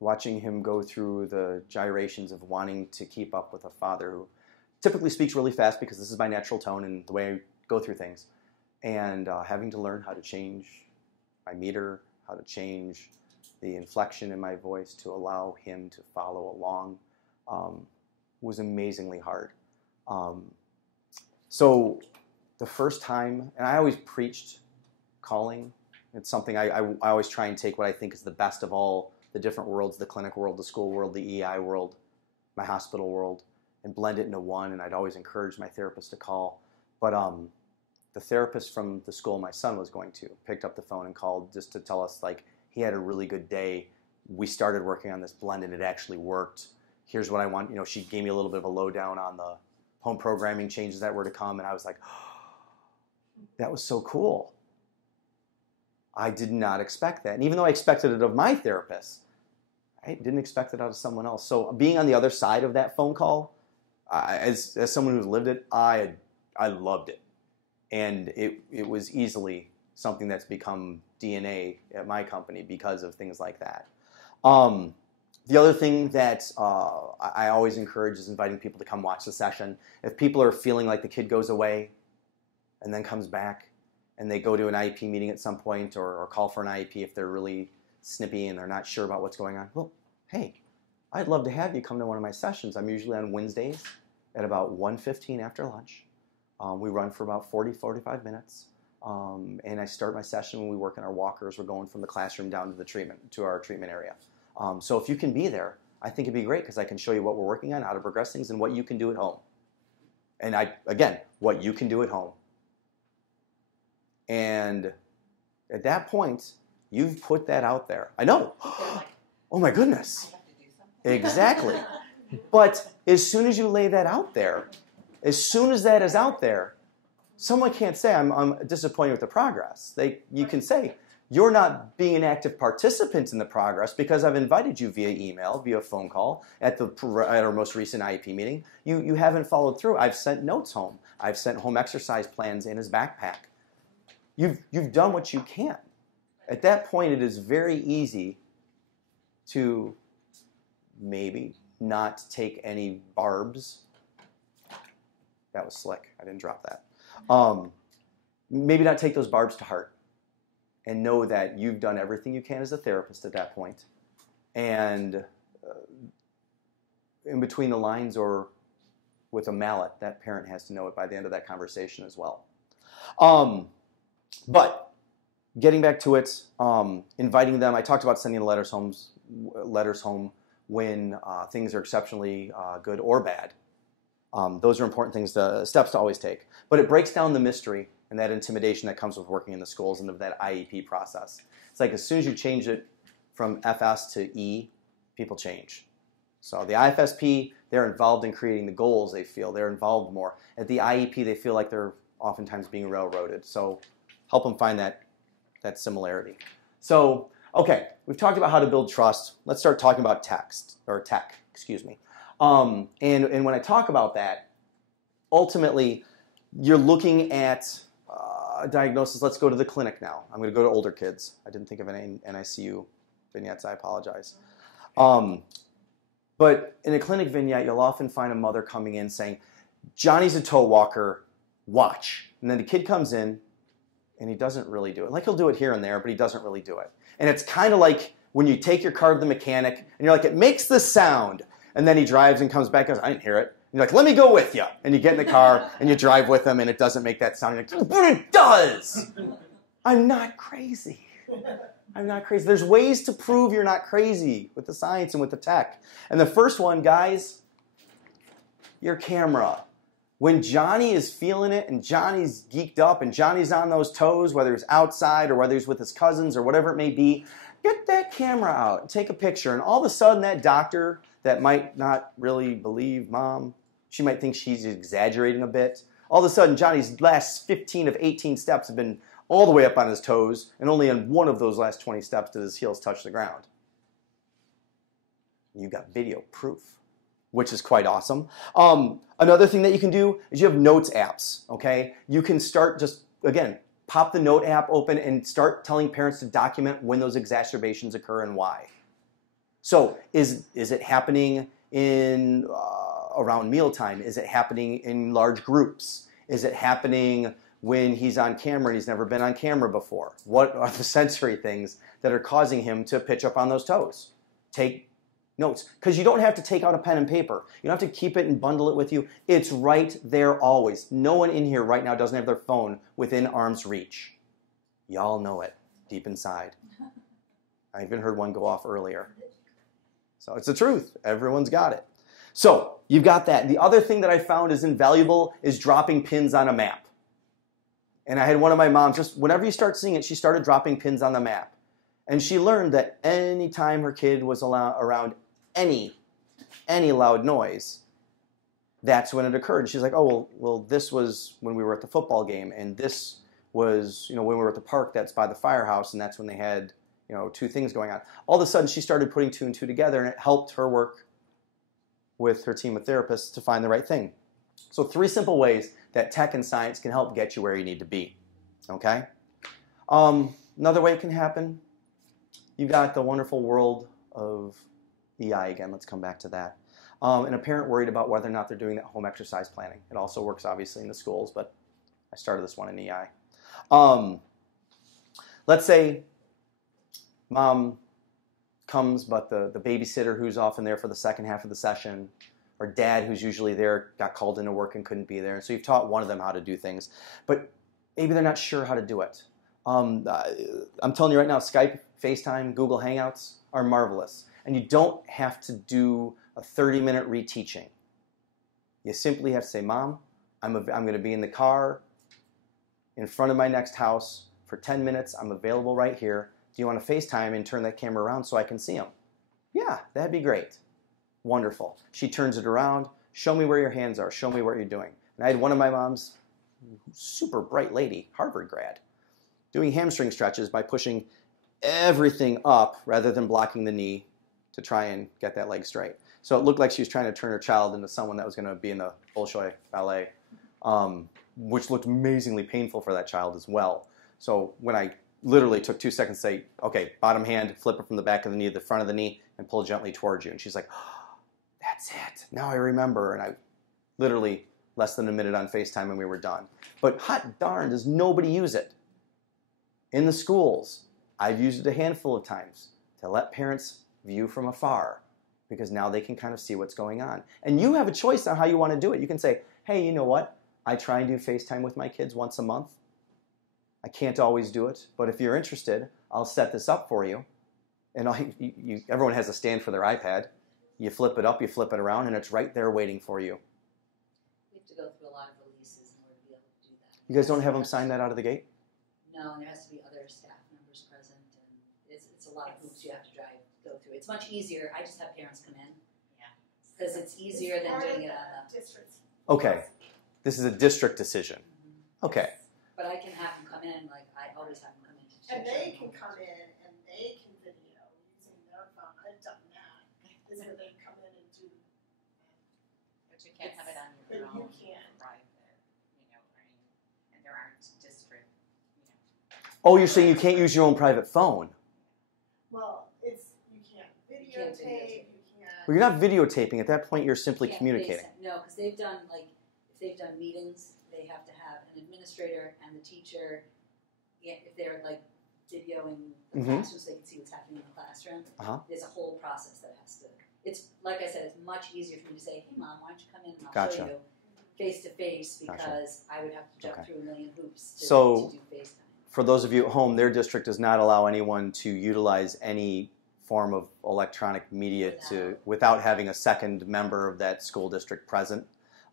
Watching him go through the gyrations of wanting to keep up with a father who typically speaks really fast because this is my natural tone and the way I go through things, and having to learn how to change my meter, how to change the inflection in my voice to allow him to follow along was amazingly hard. So the first time, and I always preached calling. It's something I always try and take what I think is the best of all the different worlds, the clinic world, the school world, the EI world, my hospital world, and blend it into one. And I'd always encourage my therapist to call. But the therapist from the school my son was going to picked up the phone and called just to tell us, like, he had a really good day. We started working on this blend and it actually worked. Here's what I want. You know, she gave me a little bit of a lowdown on the home programming changes that were to come. And I was like, oh, that was so cool. I did not expect that. And even though I expected it of my therapist, I didn't expect it out of someone else. So being on the other side of that phone call, as someone who's lived it, I loved it. And it was easily something that's become DNA at my company because of things like that. The other thing that I always encourage is inviting people to come watch the session. If people are feeling like the kid goes away and then comes back and they go to an IEP meeting at some point or call for an IEP if they're really snippy and they're not sure about what's going on, well, hey, I'd love to have you come to one of my sessions. I'm usually on Wednesdays at about 1:15 after lunch. We run for about 40-45 minutes. And I start my session when we work in our walkers. We're going from the classroom down to our treatment area. So if you can be there, I think it'd be great because I can show you what we're working on, how to progress things, and what you can do at home. And again, what you can do at home. And at that point, you've put that out there. I know. Oh my goodness. Exactly. But as soon as you lay that out there, as soon as that is out there, someone can't say, I'm disappointed with the progress. You can say, you're not being an active participant in the progress because I've invited you via email, via phone call, at our most recent IEP meeting. You haven't followed through. I've sent notes home. I've sent home exercise plans in his backpack. You've done what you can. At that point, it is very easy to maybe not take any barbs. That was slick. I didn't drop that. Maybe not take those barbs to heart and know that you've done everything you can as a therapist at that point. And in between the lines or with a mallet, that parent has to know it by the end of that conversation as well. But getting back to it, inviting them, I talked about sending letters home when things are exceptionally good or bad. Those are important steps to always take. But it breaks down the mystery and that intimidation that comes with working in the schools and of that IEP process. It's like as soon as you change it from FS to E, people change. So the IFSP, they're involved in creating the goals they feel. They're involved more. At the IEP, they feel like they're oftentimes being railroaded. So help them find that similarity. So, okay, we've talked about how to build trust. Let's start talking about tech. And when I talk about that, ultimately, you're looking at a diagnosis. Let's go to the clinic now. I'm going to go to older kids. I didn't think of any NICU vignettes. I apologize. But in a clinic vignette, you'll often find a mother coming in saying, Johnny's a toe walker, watch. And then the kid comes in, and he doesn't really do it. Like he'll do it here and there, but he doesn't really do it. And it's kind of like when you take your car to the mechanic, and you're like, it makes this sound. And then he drives and comes back and goes, I didn't hear it. And you're like, let me go with you. And you get in the car and you drive with him and it doesn't make that sound. You're like, but it does. I'm not crazy. I'm not crazy. There's ways to prove you're not crazy with the science and with the tech. And the first one, guys, your camera. When Johnny is feeling it and Johnny's geeked up and Johnny's on those toes, whether he's outside or whether he's with his cousins or whatever it may be, get that camera out and take a picture. And all of a sudden that doctor that might not really believe mom, she might think she's exaggerating a bit. All of a sudden, Johnny's last 15 of 18 steps have been all the way up on his toes, and only on one of those last 20 steps did his heels touch the ground. You've got video proof, which is quite awesome. Another thing that you can do is you have notes apps, okay? You can start just, again, pop the note app open and start telling parents to document when those exacerbations occur and why. So is it happening in around mealtime? Is it happening in large groups? Is it happening when he's on camera and he's never been on camera before? What are the sensory things that are causing him to pitch up on those toes? Take notes. Because you don't have to take out a pen and paper. You don't have to keep it and bundle it with you. It's right there always. No one in here right now doesn't have their phone within arm's reach. Y'all know it deep inside. I even heard one go off earlier. So it's the truth. Everyone's got it. So you've got that. The other thing that I found is invaluable is dropping pins on a map. And I had one of my moms, just whenever you start seeing it, she started dropping pins on the map. And she learned that any time her kid was around any loud noise, that's when it occurred. And she's like, oh, well, this was when we were at the football game, and this was, when we were at the park that's by the firehouse, and that's when they had, two things going on. All of a sudden, she started putting two and two together, and it helped her work with her team of therapists to find the right thing. So 3 simple ways that tech and science can help get you where you need to be, okay? Another way it can happen, you've got the wonderful world of EI again. Let's come back to that. And a parent worried about whether or not they're doing that home exercise planning. It also works, obviously, in the schools, but I started this one in EI. Let's say mom comes, but the babysitter who's often there for the second half of the session, or dad who's usually there got called into work and couldn't be there. And so you've taught one of them how to do things, but maybe they're not sure how to do it. I'm telling you right now, Skype, FaceTime, Google Hangouts are marvelous. And you don't have to do a 30-minute reteaching. You simply have to say, Mom, I'm going to be in the car in front of my next house for 10 minutes. I'm available right here. Do you want to FaceTime and turn that camera around so I can see them? Yeah, that'd be great. Wonderful. She turns it around. Show me where your hands are. Show me what you're doing. And I had one of my moms, super bright lady, Harvard grad, doing hamstring stretches by pushing everything up rather than blocking the knee to try and get that leg straight. So it looked like she was trying to turn her child into someone that was going to be in the Bolshoi ballet, which looked amazingly painful for that child as well. So when I literally took 2 seconds to say, okay, bottom hand, flip it from the back of the knee to the front of the knee, and pull gently towards you. And she's like, oh, that's it. Now I remember. And I literally less than a minute on FaceTime and we were done. But hot darn, does nobody use it? In the schools, I've used it a handful of times to let parents view from afar, because now they can kind of see what's going on. And you have a choice on how you want to do it. You can say, hey, you know what? I try and do FaceTime with my kids once a month. I can't always do it, but if you're interested, I'll set this up for you. And everyone has a stand for their iPad. You flip it up, you flip it around, and it's right there waiting for you. We have to go through a lot of releases in order to be able to do that. You guys don't have them sign that out of the gate? No, and there has to be other staff members present, and it's a lot of hoops you have to go through. It's much easier. I just have parents come in. Yeah. Because it's easier than doing it on the district. Okay. This is a district decision. Mm-hmm. Okay. But I can have them come in, like I always have them come in to teach. And they can come in and they can video using their phone. I've done that. Is where they come in and do. But you can't have it on But your you own can. private, and there aren't district, Oh, you're saying you can't use your own private phone? Well, you can't videotape, you can't. Well, you're not videotaping. At that point, you're simply Can't communicating. No, because they've done if they've done meetings, they have to have an administrator and the teacher. If they're videoing the classroom, so they can see what's happening in the classroom. There's a whole process that has to. It's like I said, it's much easier for me to say, "Hey, Mom, why don't you come in and I'll show you face to face," because I would have to jump through a million hoops to do FaceTime. For those of you at home, their district does not allow anyone to utilize any form of electronic media without having a second member of that school district present.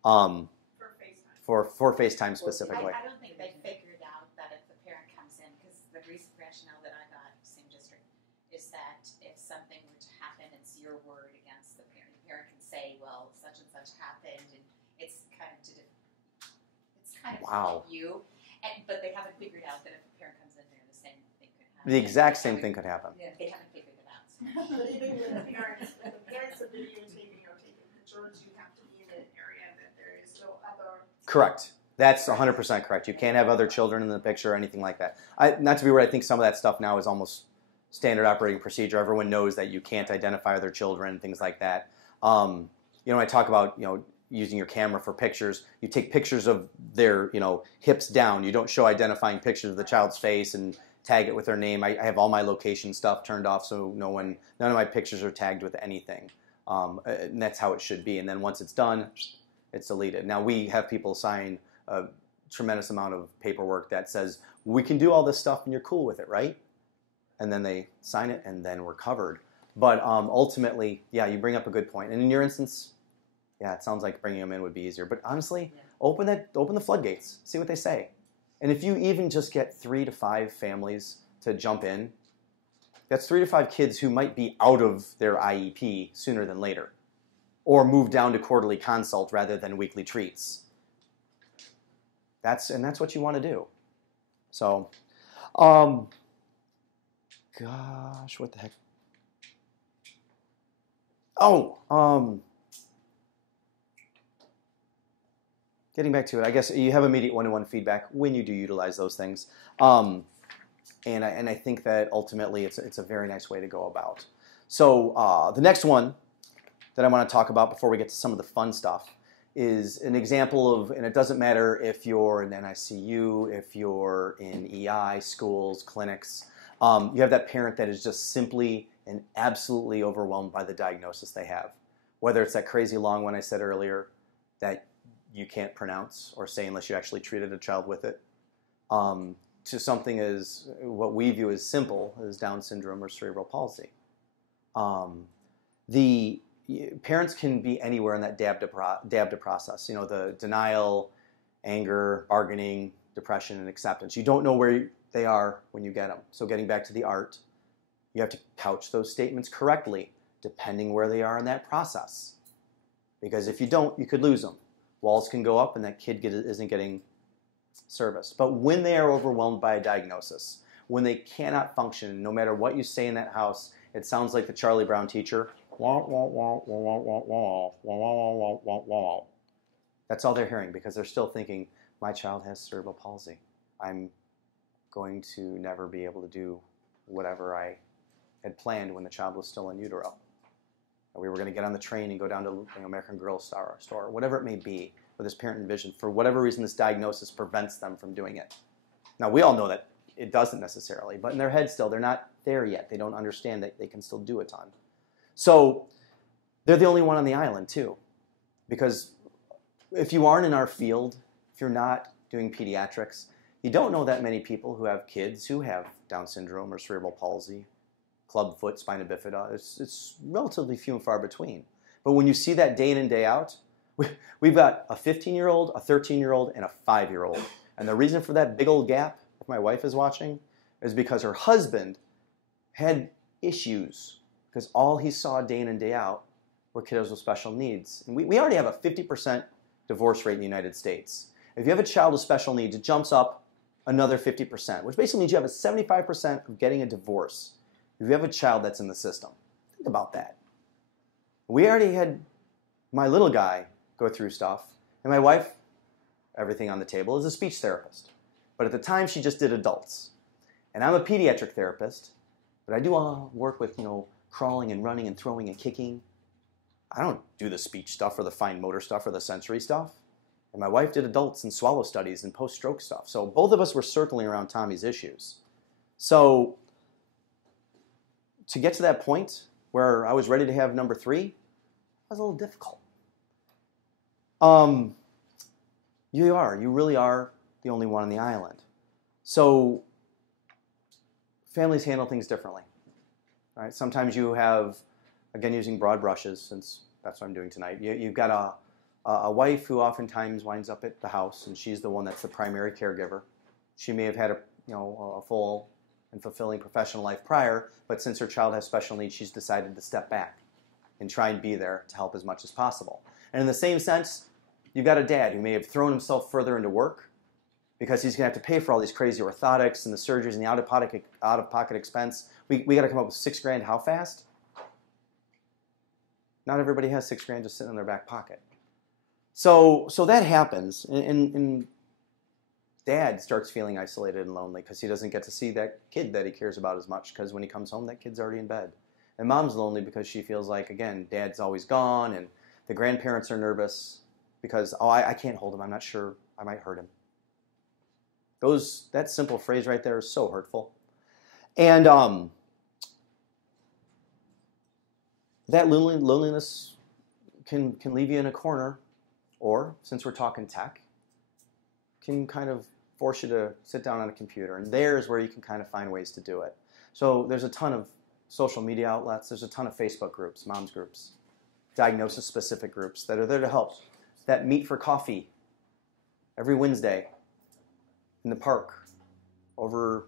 For FaceTime specifically. I don't think they figured out that if the parent comes in, because the rationale that I got, same district, is that if something were to happen, it's your word against the parent. The parent can say, well, such and such happened, and it's kind of wow. You. But they haven't figured out that if a parent comes in there, the same thing could happen. The exact same thing could happen. Yeah, they haven't figured it out. But even when the parents are videotaping or taking pictures, you have to be in an area that there is no other. Correct. That's 100% correct. You can't have other children in the picture or anything like that. Not to be rude, I think some of that stuff now is almost standard operating procedure. Everyone knows that you can't identify other children, things like that. When I talk about, using your camera for pictures, you take pictures of their, hips down. You don't show identifying pictures of the child's face and tag it with their name. I have all my location stuff turned off, so none of my pictures are tagged with anything. And that's how it should be. And then once it's done, it's deleted. Now, we have people sign a tremendous amount of paperwork that says, we can do all this stuff and you're cool with it, right? and then they sign it, and then we're covered. But ultimately, yeah, you bring up a good point. And in your instance, yeah, it sounds like bringing them in would be easier. But honestly, open the floodgates, see what they say. And if you even just get 3 to 5 families to jump in, that's 3 to 5 kids who might be out of their IEP sooner than later, or move down to quarterly consult rather than weekly treats. That's what you want to do. So, gosh, what the heck? Oh, getting back to it, I guess you have immediate one-to-one feedback when you do utilize those things. And I think that ultimately it's a very nice way to go about. So the next one that I want to talk about before we get to some of the fun stuff is an example of, and it doesn't matter if you're in NICU, if you're in EI, schools, clinics, you have that parent that is just simply and absolutely overwhelmed by the diagnosis they have. Whether it's that crazy long one I said earlier that you can't pronounce or say unless you actually treated a child with it, to something as what we view as simple as Down syndrome or cerebral palsy. The parents can be anywhere in that DABDA process. You know, the denial, anger, bargaining, depression, and acceptance. You don't know where they are when you get them. So getting back to the art, you have to couch those statements correctly depending where they are in that process. Because if you don't, you could lose them. Walls can go up and that kid isn't getting service. But when they are overwhelmed by a diagnosis, when they cannot function, no matter what you say in that house, it sounds like the Charlie Brown teacher. That's all they're hearing because they're still thinking, my child has cerebral palsy. I'm going to never be able to do whatever I had planned when the child was still in utero. We were going to get on the train and go down to American Girl store, whatever it may be, with this parent envision. For whatever reason, this diagnosis prevents them from doing it. Now, we all know that it doesn't necessarily, but in their head still, they're not there yet. They don't understand that they can still do a ton. So they're the only one on the island, too. Because if you aren't in our field, if you're not doing pediatrics, you don't know that many people who have kids who have Down syndrome or cerebral palsy, clubfoot, spina bifida. It's relatively few and far between. But when you see that day in and day out, we've got a 15-year-old, a 13-year-old, and a 5-year-old. And the reason for that big old gap, if my wife is watching, is because her husband had issues because all he saw day in and day out were kiddos with special needs. And we already have a 50% divorce rate in the United States. If you have a child with special needs, it jumps up another 50%, which basically means you have a 75% of getting a divorce if you have a child that's in the system. Think about that. We already had my little guy go through stuff, and my wife, everything on the table, is a speech therapist. But at the time, she just did adults. And I'm a pediatric therapist, but I do work with, crawling and running and throwing and kicking. I don't do the speech stuff or the fine motor stuff or the sensory stuff. And my wife did adults and swallow studies and post-stroke stuff. So both of us were circling around Tommy's issues. So to get to that point where I was ready to have number 3 was a little difficult. You really are the only one on the island. So families handle things differently. Right? Sometimes you have, again, using broad brushes, since that's what I'm doing tonight, you've got a wife who oftentimes winds up at the house, and she's the one that's the primary caregiver. She may have had a full and fulfilling professional life prior, but since her child has special needs, she's decided to step back and try and be there to help as much as possible. And in the same sense, you've got a dad who may have thrown himself further into work because he's going to have to pay for all these crazy orthotics and the surgeries and the out-of-pocket expense. We got to come up with $6,000 how fast? Not everybody has $6,000 just sitting in their back pocket. So that happens, and dad starts feeling isolated and lonely because he doesn't get to see that kid that he cares about as much because when he comes home, that kid's already in bed. And mom's lonely because she feels like, again, dad's always gone, and the grandparents are nervous because, I can't hold him. I'm not sure. I might hurt him. That simple phrase right there is so hurtful. And that loneliness can leave you in a corner, or, since we're talking tech, can kind of force you to sit down on a computer. And there's where you can kind of find ways to do it. So there's a ton of social media outlets. There's a ton of Facebook groups, moms groups, diagnosis-specific groups that are there to help, that meet for coffee every Wednesday in the park over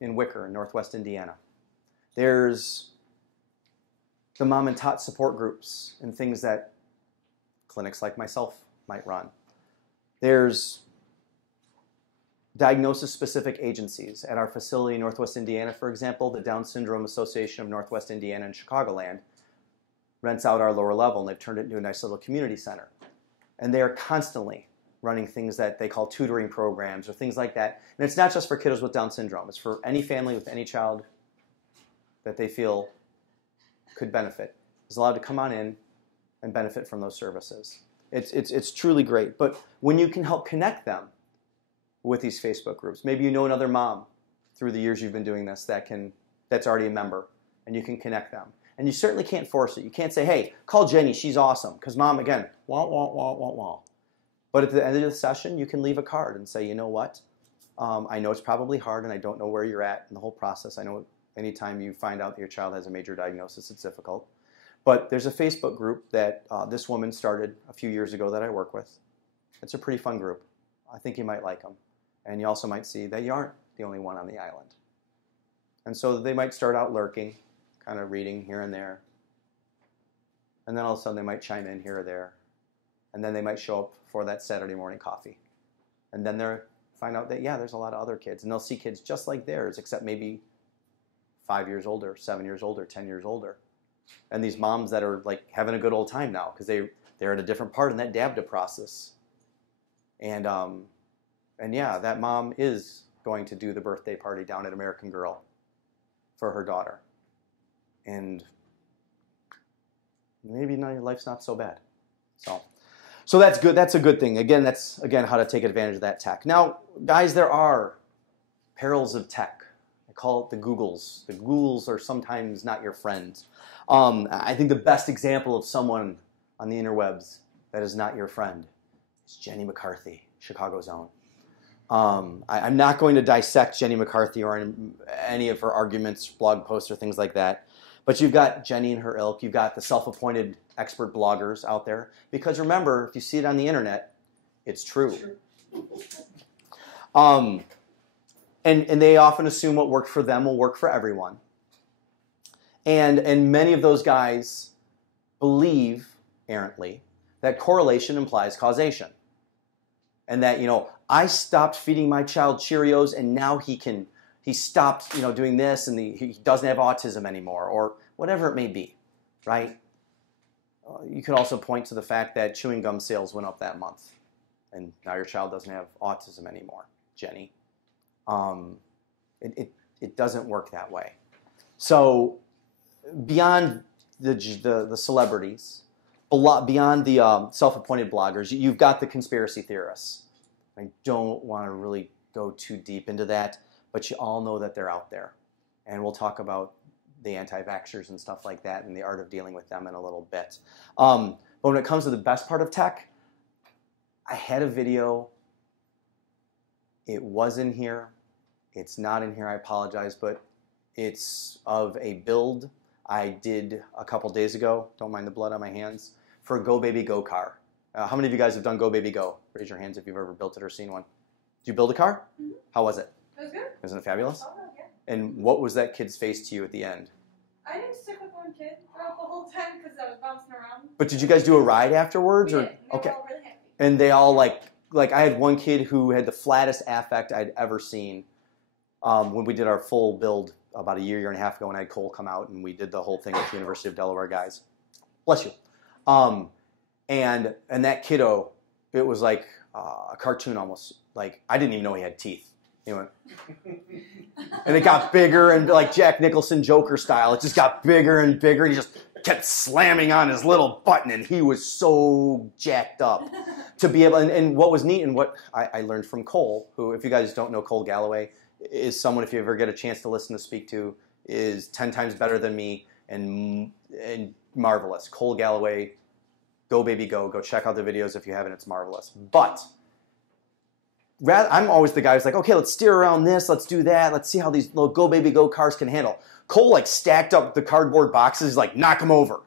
in Wicker in Northwest Indiana. There's the mom and tot support groups and things that clinics like myself might run. There's diagnosis-specific agencies. At our facility in Northwest Indiana, for example, the Down Syndrome Association of Northwest Indiana and Chicagoland rents out our lower level, and they've turned it into a nice little community center. And they are constantly running things that they call tutoring programs or things like that. And it's not just for kiddos with Down syndrome. It's for any family with any child that they feel could benefit is allowed to come on in and benefit from those services. It's truly great. But when you can help connect them with these Facebook groups, maybe you know another mom through the years you've been doing this that's already a member, and you can connect them. And you certainly can't force it. You can't say, hey, call Jenny, she's awesome. Because mom, again, wah, wah, wah, wah, wah. But at the end of the session, you can leave a card and say, you know what? I know it's probably hard, and I don't know where you're at in the whole process. I know anytime you find out that your child has a major diagnosis, it's difficult. But there's a Facebook group that this woman started a few years ago that I work with. It's a pretty fun group. I think you might like them. And you also might see that you aren't the only one on the island. And so they might start out lurking, kind of reading here and there. And then all of a sudden they might chime in here or there. And then they might show up for that Saturday morning coffee. And then they'll find out that, yeah, there's a lot of other kids. And they'll see kids just like theirs, except maybe 5 years older, 7 years older, 10 years older. And these moms that are like having a good old time now because they're at a different part in that DABDA process. And yeah, that mom is going to do the birthday party down at American Girl for her daughter. And maybe now your life's not so bad. So that's good. That's a good thing. Again, that's how to take advantage of that tech. Now, guys, there are perils of tech. I call it the Googles. The Googles are sometimes not your friends. I think the best example of someone on the interwebs that is not your friend is Jenny McCarthy, Chicago's own. I'm not going to dissect Jenny McCarthy or any of her arguments, blog posts, or things like that. But you've got Jenny and her ilk. You've got the self-appointed expert bloggers out there. Because remember, if you see it on the internet, it's true. And they often assume what worked for them will work for everyone. And many of those guys believe, errantly, that correlation implies causation. And that, I stopped feeding my child Cheerios and now he stopped, doing this and he doesn't have autism anymore or whatever it may be, right? You could also point to the fact that chewing gum sales went up that month and now your child doesn't have autism anymore, Jenny. It doesn't work that way. So beyond the celebrities, beyond the self-appointed bloggers, you've got the conspiracy theorists. I don't want to really go too deep into that, but you all know that they're out there. And we'll talk about the anti-vaxxers and stuff like that and the art of dealing with them in a little bit. But when it comes to the best part of tech, I had a video. It was in here. It's not in here, I apologize, but it's of a build I did a couple days ago, don't mind the blood on my hands, for a Go Baby Go car. How many of you guys have done Go Baby Go? Raise your hands if you've ever built it or seen one. Did you build a car? Mm-hmm. How was it? It was good. Isn't it fabulous? Oh, yeah. And what was that kid's face to you at the end? I didn't stick with one kid throughout the whole time because I was bouncing around. But did you guys do a ride afterwards? We or did. They were all really happy. And they all like I had one kid who had the flattest affect I'd ever seen when we did our full build about a year and a half ago when I had Cole come out and we did the whole thing with the University of Delaware guys. Bless you. And that kiddo, it was like a cartoon almost. Like, I didn't even know he had teeth. He went, and it got bigger and like Jack Nicholson Joker style. It just got bigger and bigger and he just kept slamming on his little button and he was so jacked up to be able, and what was neat and what I learned from Cole, who, if you guys don't know Cole Galloway, is someone, if you ever get a chance to listen to speak to, is 10 times better than me and marvelous. Cole Galloway, Go Baby Go. Go check out the videos if you haven't. It's marvelous. But I'm always the guy who's like, okay, let's steer around this, let's do that, let's see how these little Go Baby Go cars can handle. Cole like stacked up the cardboard boxes, like knock them over.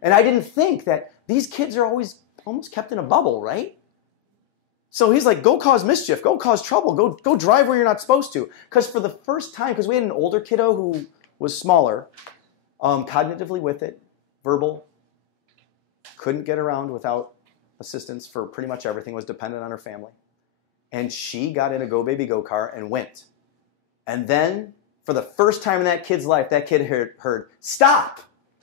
And I didn't think that these kids are always almost kept in a bubble, right? So he's like, go cause mischief, go cause trouble, go drive where you're not supposed to. Because for the first time, because we had an older kiddo who was smaller, cognitively with it, verbal, couldn't get around without assistance for pretty much everything, was dependent on her family. And she got in a Go Baby Go car and went. And then, for the first time in that kid's life, that kid heard stop!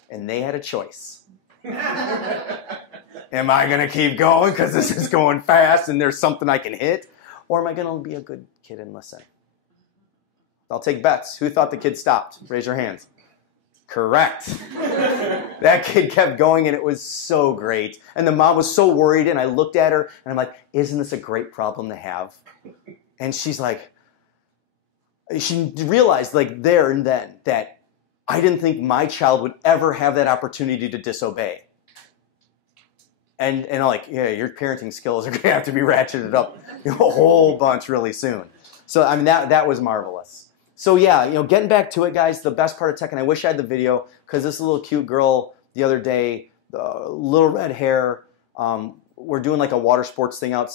And they had a choice. Am I going to keep going because this is going fast and there's something I can hit? Or am I going to be a good kid and listen? I'll take bets. Who thought the kid stopped? Raise your hands. Correct. That kid kept going and it was so great. And the mom was so worried and I looked at her and I'm like, isn't this a great problem to have? And she's like, she realized like there and then that I didn't think my child would ever have that opportunity to disobey. And I'm like, yeah, your parenting skills are going to have to be ratcheted up a whole bunch really soon. So, I mean, that was marvelous. So, yeah, getting back to it, guys, the best part of tech, and I wish I had the video, because this little cute girl the other day, little red hair, we're doing like a water sports thing out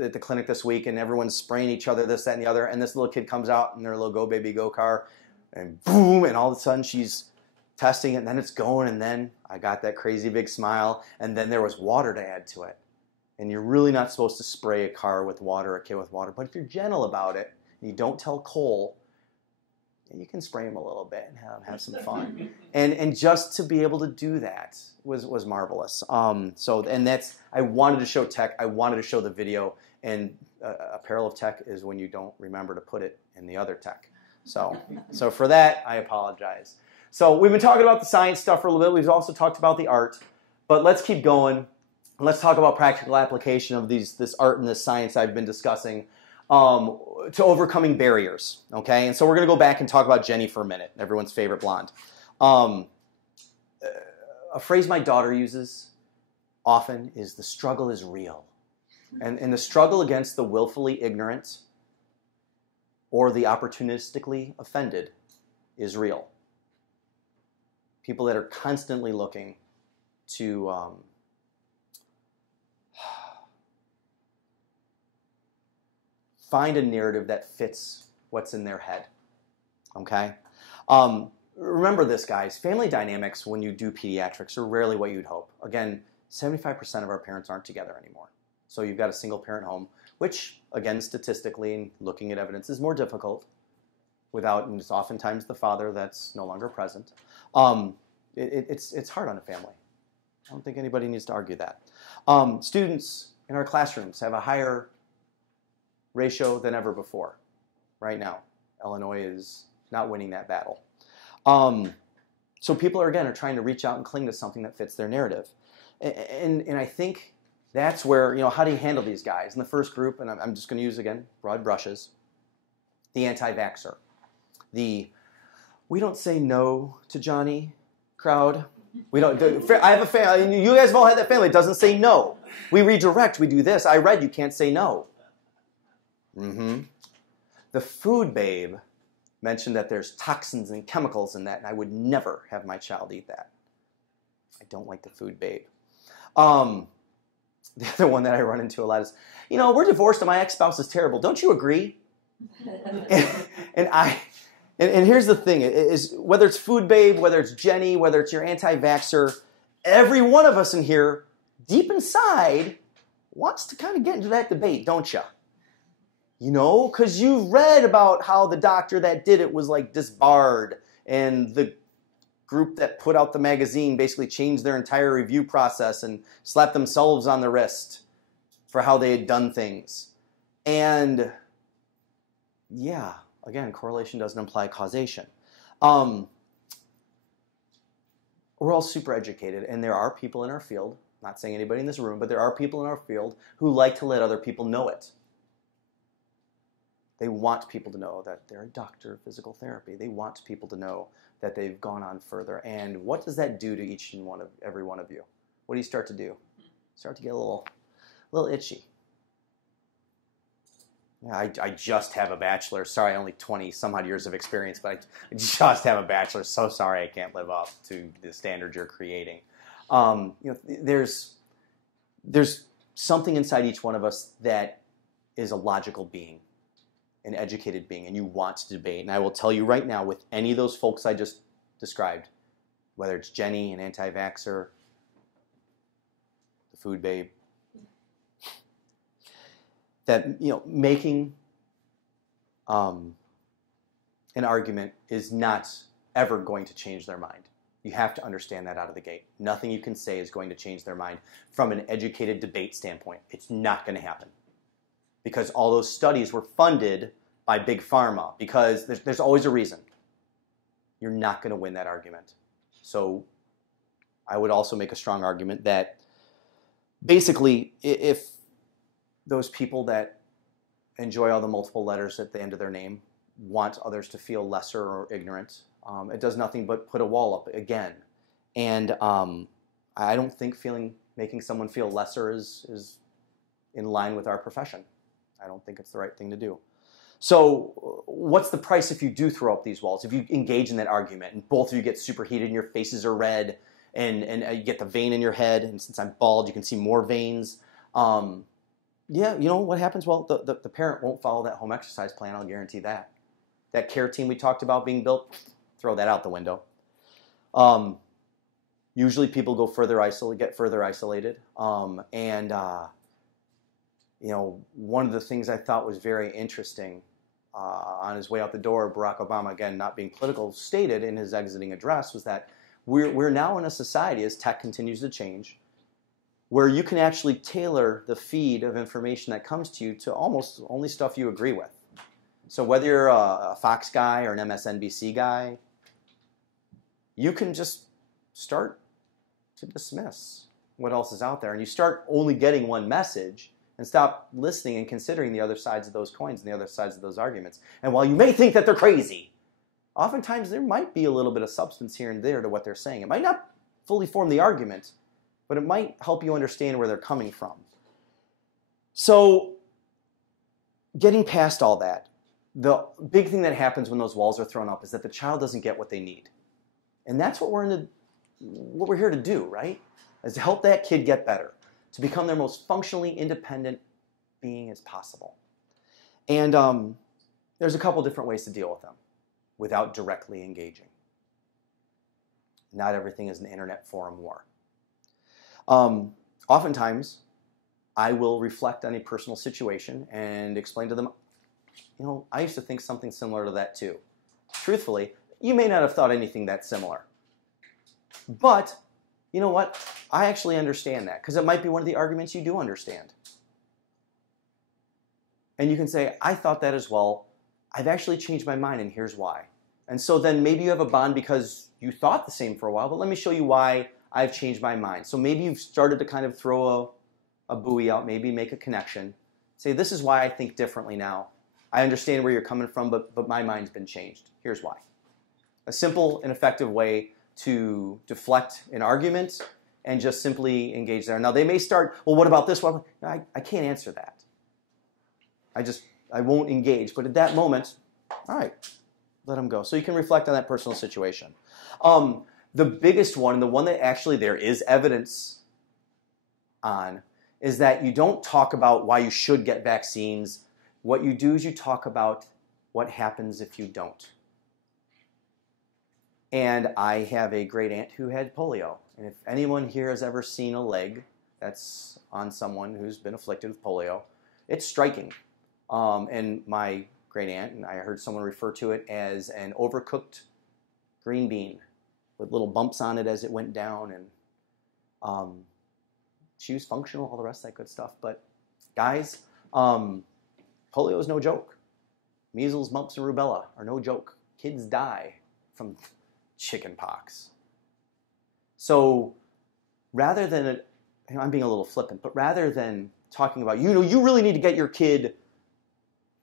at the clinic this week, and everyone's spraying each other, this, that, and the other, and this little kid comes out in their little Go Baby Go car, and boom, and all of a sudden she's testing it, and then it's going, and then I got that crazy big smile, and then there was water to add to it. And you're really not supposed to spray a car with water, a kid with water, but if you're gentle about it, and you don't tell Cole, you can spray him a little bit and have some fun. And just to be able to do that was marvelous. I wanted to show tech, I wanted to show the video, and a peril of tech is when you don't remember to put it in the other tech. So for that, I apologize. So we've been talking about the science stuff for a little bit. We've also talked about the art. But let's keep going. Let's talk about practical application of this art and this science I've been discussing to overcoming barriers. Okay? And so we're going to go back and talk about Jenny for a minute, everyone's favorite blonde. A phrase my daughter uses often is the struggle is real. And the struggle against the willfully ignorant or the opportunistically offended is real. People that are constantly looking to find a narrative that fits what's in their head. Okay? Remember this, guys. Family dynamics when you do pediatrics are rarely what you'd hope. Again, 75% of our parents aren't together anymore. So you've got a single parent home, which, again, statistically and looking at evidence is more difficult and it's oftentimes the father that's no longer present. It's hard on a family. I don't think anybody needs to argue that. Students in our classrooms have a higher ratio than ever before. Right now, Illinois is not winning that battle. So people are trying to reach out and cling to something that fits their narrative. And I think that's where, how do you handle these guys? In the first group, and I'm just going to use, again, broad brushes, the anti-vaxxer. We don't say no to Johnny crowd. We don't. I have a family. You guys have all had that family. It doesn't say no. We redirect. We do this. I read you can't say no. The food babe mentioned that there's toxins and chemicals in that, and I would never have my child eat that. I don't like the food babe. The other one that I run into a lot is, we're divorced and my ex-spouse is terrible. Don't you agree? And here's the thing, is whether it's food babe, whether it's Jenny, whether it's your anti-vaxxer, every one of us in here, deep inside, wants to kind of get into that debate, don't you? Because you've read about how the doctor that did it was like disbarred, and the group that put out the magazine basically changed their entire review process and slapped themselves on the wrist for how they had done things. And yeah, again, correlation doesn't imply causation. We're all super educated, and there are people in our field, not saying anybody in this room, but there are people in our field who like to let other people know it. They want people to know that they're a doctor of physical therapy. They want people to know that they've gone on further. And what does that do to every one of you? What do you start to do? Start to get a little itchy. I just have a bachelor's. Sorry, only 20 some odd years of experience, but I just have a bachelor's. So sorry, I can't live up to the standard you're creating. There's something inside each one of us that is a logical being, an educated being, and you want to debate. And I will tell you right now, with any of those folks I just described, whether it's Jenny, an anti-vaxxer, the food babe, that making an argument is not ever going to change their mind. You have to understand that out of the gate. Nothing you can say is going to change their mind from an educated debate standpoint. It's not going to happen. Because all those studies were funded by Big Pharma. Because there's always a reason. You're not going to win that argument. So I would also make a strong argument that basically if those people that enjoy all the multiple letters at the end of their name want others to feel lesser or ignorant, it does nothing but put a wall up again. And I don't think making someone feel lesser is in line with our profession. I don't think it's the right thing to do. So what's the price if you do throw up these walls? If you engage in that argument and both of you get superheated and your faces are red and you get the vein in your head, and since I'm bald, you can see more veins. Yeah, you know what happens? Well, the parent won't follow that home exercise plan, I'll guarantee that. That care team we talked about being built, throw that out the window. Usually people get further isolated. One of the things I thought was very interesting on his way out the door, Barack Obama, again, not being political, stated in his exiting address was that we're now in a society, as tech continues to change, where you can actually tailor the feed of information that comes to you to almost only stuff you agree with. So whether you're a Fox guy or an MSNBC guy, you can just start to dismiss what else is out there. And you start only getting one message and stop listening and considering the other sides of those coins and the other sides of those arguments. And while you may think that they're crazy, oftentimes there might be a little bit of substance here and there to what they're saying. It might not fully form the argument, but it might help you understand where they're coming from. So getting past all that, the big thing that happens when those walls are thrown up is that the child doesn't get what they need. And that's what we're here to do, right? Is to help that kid get better, to become their most functionally independent being as possible. And there's a couple different ways to deal with them without directly engaging. Not everything is an internet forum war. Oftentimes, I will reflect on a personal situation and explain to them, I used to think something similar to that too. Truthfully, you may not have thought anything that similar. But, you know what? I actually understand that, because it might be one of the arguments you do understand. And you can say, I thought that as well. I've actually changed my mind, and here's why. And so then maybe you have a bond because you thought the same for a while, but let me show you why I've changed my mind. So maybe you've started to kind of throw a buoy out, maybe make a connection. Say, this is why I think differently now. I understand where you're coming from, but my mind's been changed. Here's why. A simple and effective way to deflect an argument and just simply engage there. Now, they may start, well, what about this one? I can't answer that. I won't engage. But at that moment, all right, let them go. So you can reflect on that personal situation. The biggest one, and the one that actually there is evidence on, is that you don't talk about why you should get vaccines. What you do is you talk about what happens if you don't. And I have a great aunt who had polio. And if anyone here has ever seen a leg that's on someone who's been afflicted with polio, it's striking. And my great aunt, and I heard someone refer to it as an overcooked green bean with little bumps on it as it went down. And she was functional, all the rest of that good stuff. But guys, polio is no joke. Measles, mumps, and rubella are no joke. Kids die from chicken pox. So rather than, I'm being a little flippant, but rather than talking about, you really need to get your kid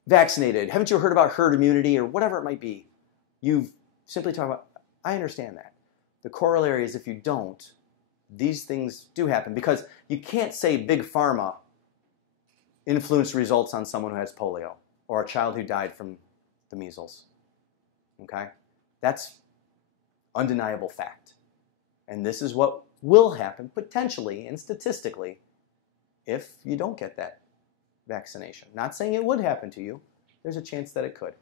vaccinated. Haven't you heard about herd immunity or whatever it might be? You've simply talked about, I understand that. The corollary is if you don't, these things do happen, because you can't say Big Pharma influenced results on someone who has polio. or a child who died from the measles. Okay? That's undeniable fact. And this is what will happen potentially and statistically if you don't get that vaccination. Not saying it would happen to you. There's a chance that it could.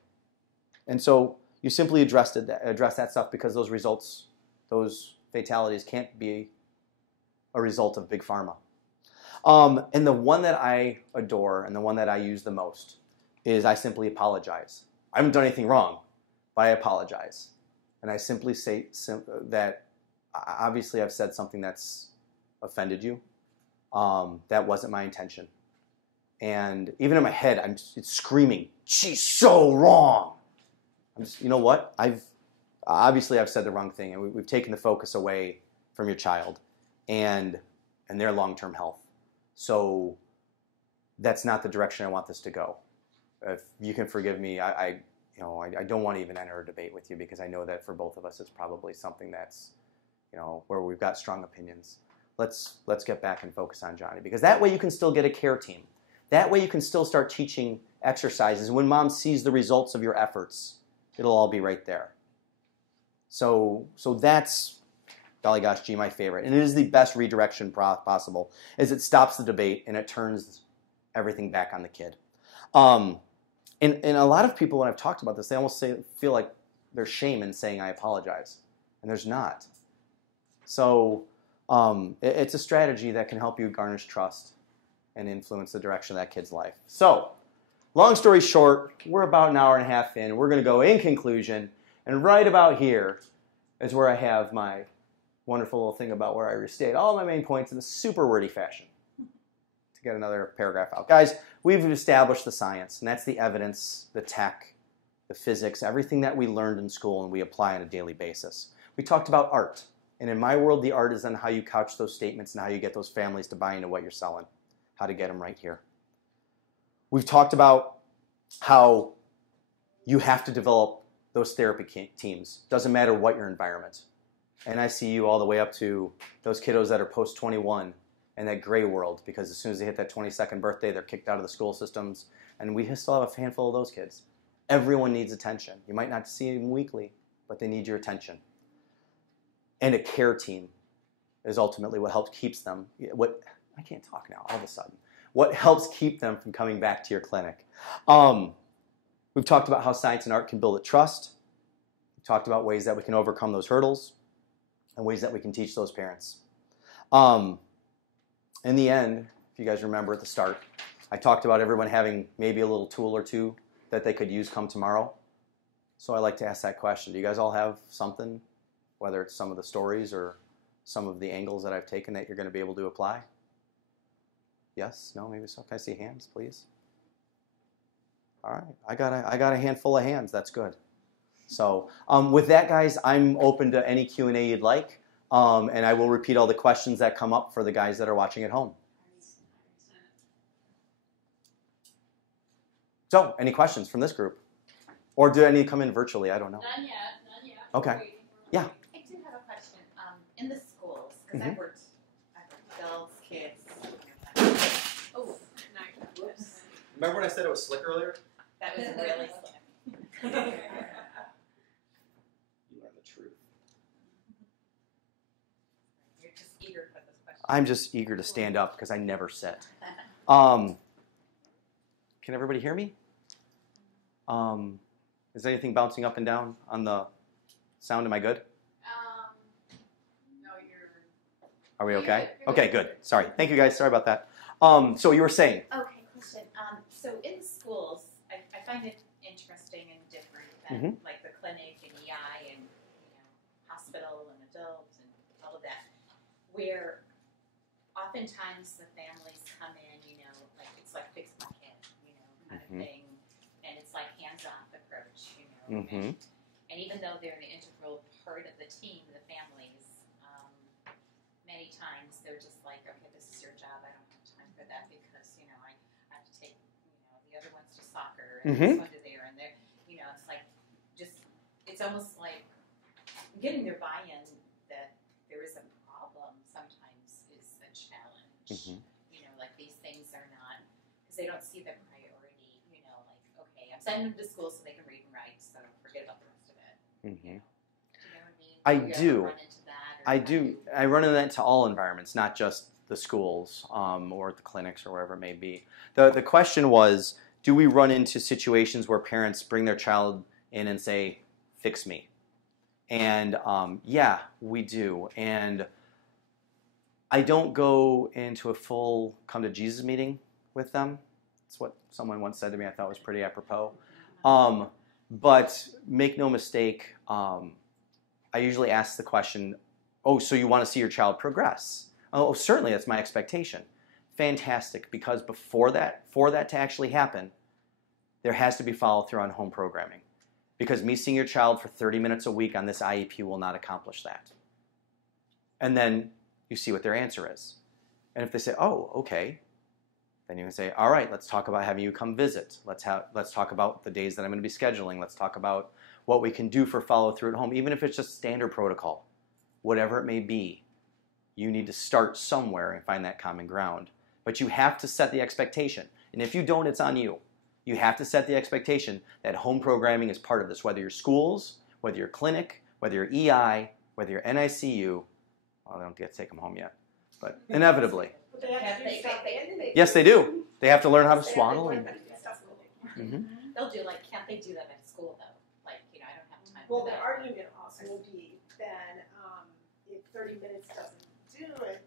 And so you simply address that stuff because those results, those fatalities can't be a result of big pharma. And the one that I adore and the one that I use the most is I simply apologize. I haven't done anything wrong, but I apologize. And I simply say that obviously I've said something that's offended you. That wasn't my intention. And even in my head, it's screaming, she's so wrong. I'm just, you know what? I've said the wrong thing, and we've taken the focus away from your child and their long-term health. So that's not the direction I want this to go. If you can forgive me, I don't want to even enter a debate with you because I know that for both of us it's probably something that's, where we've got strong opinions. Let's get back and focus on Johnny, because that way you can still get a care team. That way you can still start teaching exercises. When mom sees the results of your efforts, it'll all be right there. So that's, golly gosh gee, my favorite. And it is the best redirection possible, is it stops the debate and it turns everything back on the kid. And a lot of people, when I've talked about this, they almost feel like there's shame in saying I apologize. And there's not. So it's a strategy that can help you garnish trust and influence the direction of that kid's life. So, long story short, we're about an hour and a half in. We're going to go in conclusion. And right about here is where I have my wonderful little thing about where I restate all my main points in a super wordy fashion to get another paragraph out. Guys, we've established the science, and that's the evidence, the tech, the physics, everything that we learned in school and we apply on a daily basis. We talked about art. And in my world, the art is on how you couch those statements and how you get those families to buy into what you're selling, how to get them right here. We've talked about how you have to develop those therapy teams. Doesn't matter what your environment. And I see you all the way up to those kiddos that are post-21 and that gray world, because as soon as they hit that 22nd birthday, they're kicked out of the school systems. And we still have a handful of those kids. Everyone needs attention. You might not see them weekly, but they need your attention. And a care team is ultimately what helps keeps them. I can't talk now all of a sudden. What helps keep them from coming back to your clinic. We've talked about how science and art can build a trust. We've talked about ways that we can overcome those hurdles and ways that we can teach those parents. In the end, if you guys remember at the start, I talked about everyone having maybe a little tool or two that they could use come tomorrow. So I like to ask that question. Do you guys all have something, whether it's some of the stories or some of the angles that I've taken that you're going to be able to apply? Yes? No? Maybe so? Can I see hands, please? All right. I got a handful of hands. That's good. So with that, guys, I'm open to any Q&A you'd like, and I will repeat all the questions that come up for the guys that are watching at home. So, any questions from this group? Or do any come in virtually? I don't know. None yet. Okay. Yeah. I do have a question. In the schools, because I've worked adults, kids. Oh, nice. Remember when I said it was slick earlier? That was really slick. You learn the truth. You're just eager for this question. I'm just eager to stand up because I never sit. Can everybody hear me? Is anything bouncing up and down on the sound? Am I good? No, you're... Are we okay? Okay, good. Sorry. Thank you, guys. Sorry about that. So you were saying? Okay, question. So in the schools, I find it interesting and different than like the clinic and EI and hospital and adults and all of that, where oftentimes the families come in, like it's like fix my kid, kind of thing, and it's like hands-off approach, and even though they're an integral part of the team, the families, many times they're just like, okay, this is your job. I don't have time for that because I have to take the other ones to soccer and this one to there and there. It's like it's almost like getting their buy-in that there is a problem sometimes is a challenge. Like these things are not, because they don't see the priority. Like, okay, send them to school so they can read and write, so forget about the rest of it. Mm-hmm. Do you know what I mean? I Do you ever do. run into that, or I how do. I run into that to all environments, not just the schools or the clinics or wherever it may be. The question was, do we run into situations where parents bring their child in and say, fix me? And yeah, we do. And I don't go into a full come to Jesus meeting with them. That's what someone once said to me. I thought was pretty apropos. But make no mistake, I usually ask the question, oh, so you want to see your child progress? Oh, certainly, that's my expectation. Fantastic, because before that, for that to actually happen, there has to be follow-through on home programming. Because me seeing your child for 30 minutes a week on this IEP will not accomplish that. And then you see what their answer is. And if they say, oh, okay, then you can say, all right, let's talk about having you come visit. Let's talk about the days that I'm going to be scheduling. Let's talk about what we can do for follow-through at home, even if it's just standard protocol. Whatever it may be, you need to start somewhere and find that common ground. But you have to set the expectation. And if you don't, it's on you. You have to set the expectation that home programming is part of this, whether you're schools, whether you're clinic, whether you're EI, whether you're NICU. Well, they don't get to take them home yet, but inevitably. But they have to do stuff. Yes, they do. They have to learn how to swaddle. And, They'll do, like, can't they do that at school, though? Like, you know, I don't have time Well, for the that. argument also will be then if 30 minutes doesn't do it,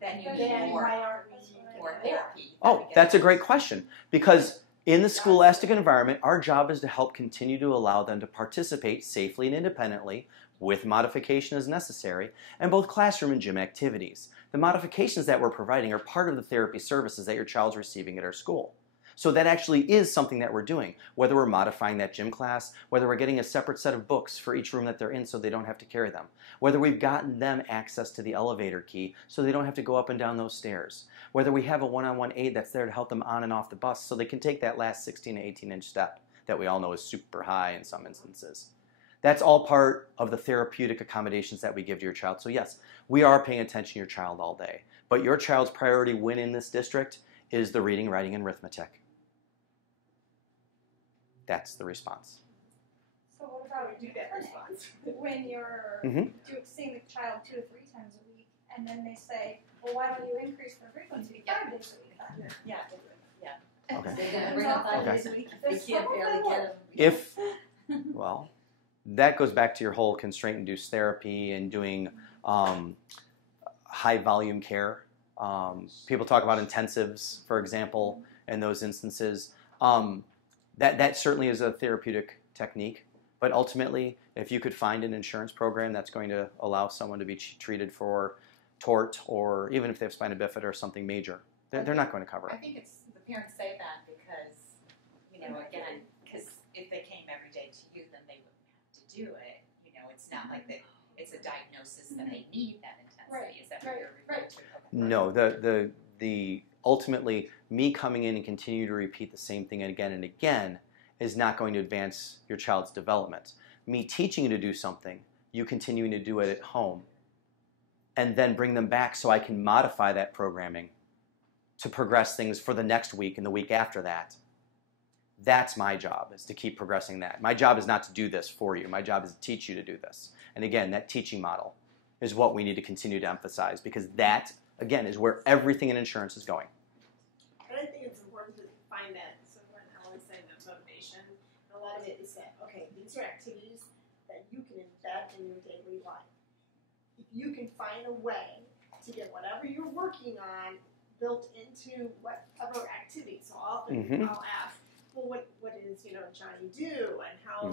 Then you then need more, why aren't we more doing more? therapy. oh, that's a great question. Because in the scholastic environment, our job is to help continue to allow them to participate safely and independently, with modification as necessary, in both classroom and gym activities. The modifications that we're providing are part of the therapy services that your child's receiving at our school. So that actually is something that we're doing, whether we're modifying that gym class, whether we're getting a separate set of books for each room that they're in so they don't have to carry them, whether we've gotten them access to the elevator key so they don't have to go up and down those stairs, whether we have a one-on-one aide that's there to help them on and off the bus so they can take that last 16 to 18-inch step that we all know is super high in some instances. That's all part of the therapeutic accommodations that we give to your child. So yes, we are paying attention to your child all day, but your child's priority when in this district is the reading, writing, and arithmetic. That's the response. So what about do that response? when you're seeing the child 2 to 3 times a week, and then they say, well, why don't you increase the frequency 5 days a week? Yeah. Okay. They're going to bring up 5 days a week if they can't barely get them. If, well, that goes back to your whole constraint-induced therapy and doing high-volume care. People talk about intensives, for example, in those instances. That certainly is a therapeutic technique, but ultimately, if you could find an insurance program that's going to allow someone to be treated for tort, or even if they have spina bifida or something major, they're not going to cover I it. think it's, the parents say that because, you know, again, because if they came every day to you, then they wouldn't have to do it. You know, it's not like that. It's a diagnosis that they need that intensity. Is that what you're referring to? Okay. No, the ultimately, me coming in and continue to repeat the same thing again and again is not going to advance your child's development. Me teaching you to do something, you continuing to do it at home, and then bring them back so I can modify that programming to progress things for the next week and the week after that. That's my job, is to keep progressing that. My job is not to do this for you. My job is to teach you to do this. And again, that teaching model is what we need to continue to emphasize, because that, again, is where everything in insurance is going. And I think it's important to find that, so when Ellen's saying that motivation, a lot of it is that, okay, these are activities that you can embed in your daily life. If you can find a way to get whatever you're working on built into whatever activity, so often I'll ask, well, what does, Johnny do, and how,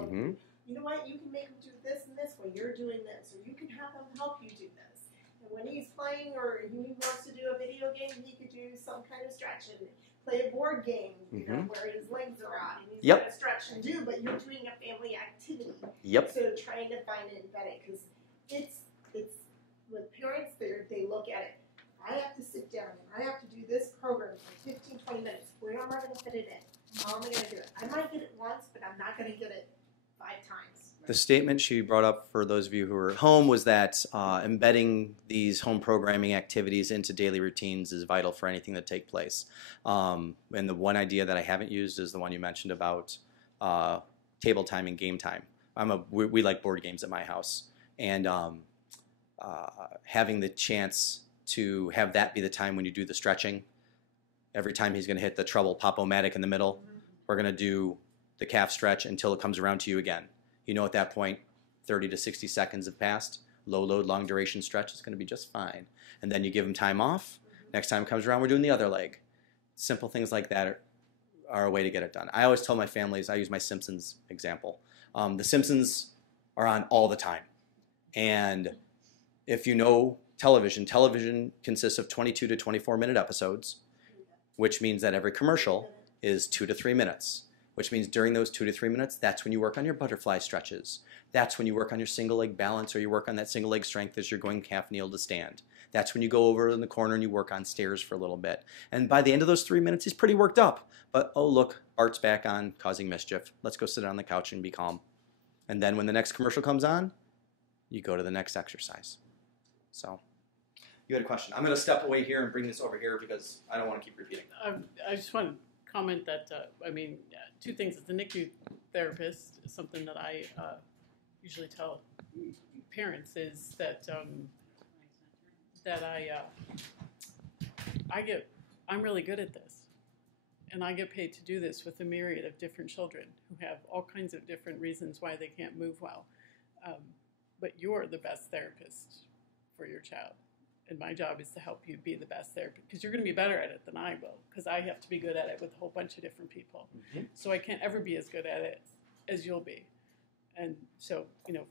you know what, you can make him do this and this when you're doing this, or you can have him help you do this. And when he's playing or he wants to do a video game, he could do some kind of stretch and play a board game, where his legs are out and he's going to stretch and do, but you're doing a family activity. So trying to find it and embed it, because it's with parents, they look at it. I have to sit down and I have to do this program for 15, 20 minutes. Where am I going to fit it in? How am I going to do it? I might get it once, but I'm not going to get it 5 times. The statement she brought up for those of you who are at home was that embedding these home programming activities into daily routines is vital for anything that take place. And the one idea that I haven't used is the one you mentioned about table time and game time. We like board games at my house, and having the chance to have that be the time when you do the stretching. Every time he's going to hit the treble pop-o-matic in the middle, we're going to do the calf stretch until it comes around to you again. You know, at that point, 30 to 60 seconds have passed. Low load, long duration stretch is going to be just fine. And then you give him time off. Next time it comes around, we're doing the other leg. Simple things like that are a way to get it done. I always tell my families, I use my Simpsons example. The Simpsons are on all the time. And if you know television consists of 22 to 24-minute episodes, which means that every commercial is 2 to 3 minutes, which means during those 2 to 3 minutes, that's when you work on your butterfly stretches. That's when you work on your single leg balance, or you work on that single leg strength as you're going calf kneel to stand. That's when you go over in the corner and you work on stairs for a little bit. And by the end of those 3 minutes, he's pretty worked up. But, oh, look, Art's back on, causing mischief. Let's go sit on the couch and be calm. And then when the next commercial comes on, you go to the next exercise. So, you had a question. I'm going to step away here and bring this over here because I don't want to keep repeating. I just want to comment that, two things. As a NICU therapist, something that I usually tell parents is that I'm really good at this, and I get paid to do this with a myriad of different children who have all kinds of different reasons why they can't move well. But you're the best therapist for your child, and my job is to help you be the best therapist, because you're going to be better at it than I will, because I have to be good at it with a whole bunch of different people. Mm-hmm. So I can't ever be as good at it as you'll be. And so,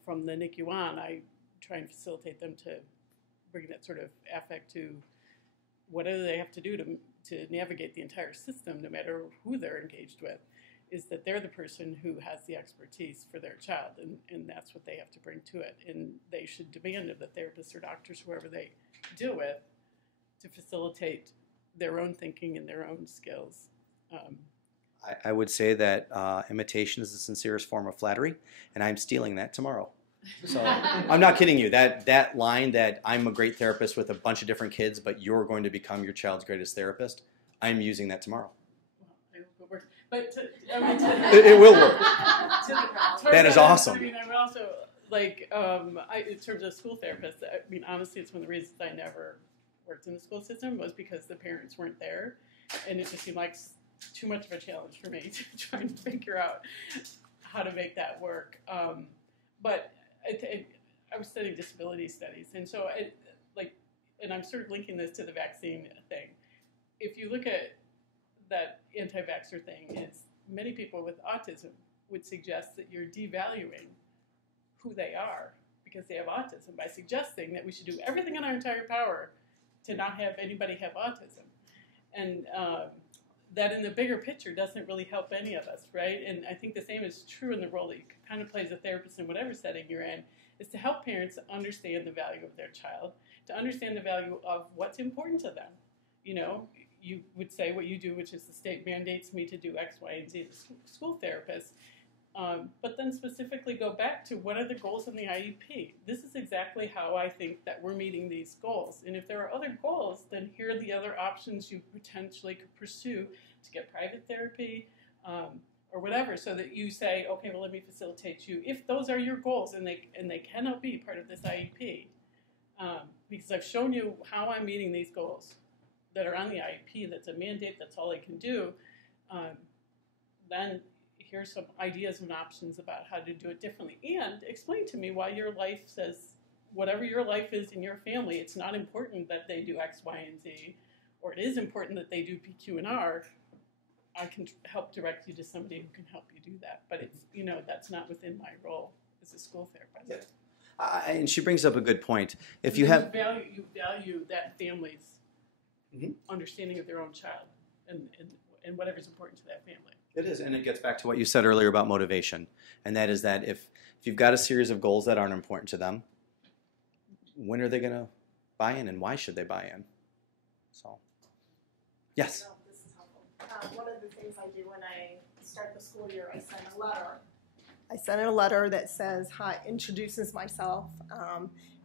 from the NICU on, I try and facilitate them to bring that sort of affect to whatever they have to do to navigate the entire system, no matter who they're engaged with, is that they're the person who has the expertise for their child, and that's what they have to bring to it. And they should demand of the therapists or doctors, whoever they deal with, to facilitate their own thinking and their own skills. I would say that imitation is the sincerest form of flattery, and I'm stealing that tomorrow. So I'm not kidding you. That line that I'm a great therapist with a bunch of different kids, but you're going to become your child's greatest therapist, I'm using that tomorrow. Well, I hope it works. But it will work. That is awesome. I would also, in terms of school therapists, honestly, it's one of the reasons I never worked in the school system was because the parents weren't there, and it just seemed like too much of a challenge for me to try and figure out how to make that work. But I was studying disability studies, and so and I'm sort of linking this to the vaccine thing. If you look at that anti-vaxxer thing, is many people with autism would suggest that you're devaluing who they are because they have autism by suggesting that we should do everything in our entire power to not have anybody have autism. And that in the bigger picture doesn't really help any of us, right? And I think the same is true in the role that you kind of play as a therapist in whatever setting you're in, is to help parents understand the value of their child, to understand the value of what's important to them. You would say what you do, which is the state mandates me to do X, Y, and Z, the school therapist, but then specifically go back to what are the goals in the IEP. This is exactly how I think that we're meeting these goals. And if there are other goals, then here are the other options you potentially could pursue to get private therapy or whatever, so that you say, okay, well, let me facilitate you. If those are your goals and they cannot be part of this IEP, because I've shown you how I'm meeting these goals that are on the IEP, that's a mandate, that's all I can do, then here's some ideas and options about how to do it differently. And explain to me why your life says, whatever your life is in your family, it's not important that they do X, Y, and Z, or it is important that they do P, Q, and R. I can help direct you to somebody who can help you do that. But it's, that's not within my role as a school therapist. Yeah. And she brings up a good point. If you value that family's understanding of their own child and whatever's important to that family. It is, and it gets back to what you said earlier about motivation, and that is that if you've got a series of goals that aren't important to them, when are they going to buy in, and why should they buy in? So, yes? No, this is helpful. One of the things I do when I start the school year, I send a letter. I send a letter that says, hi, introduces myself,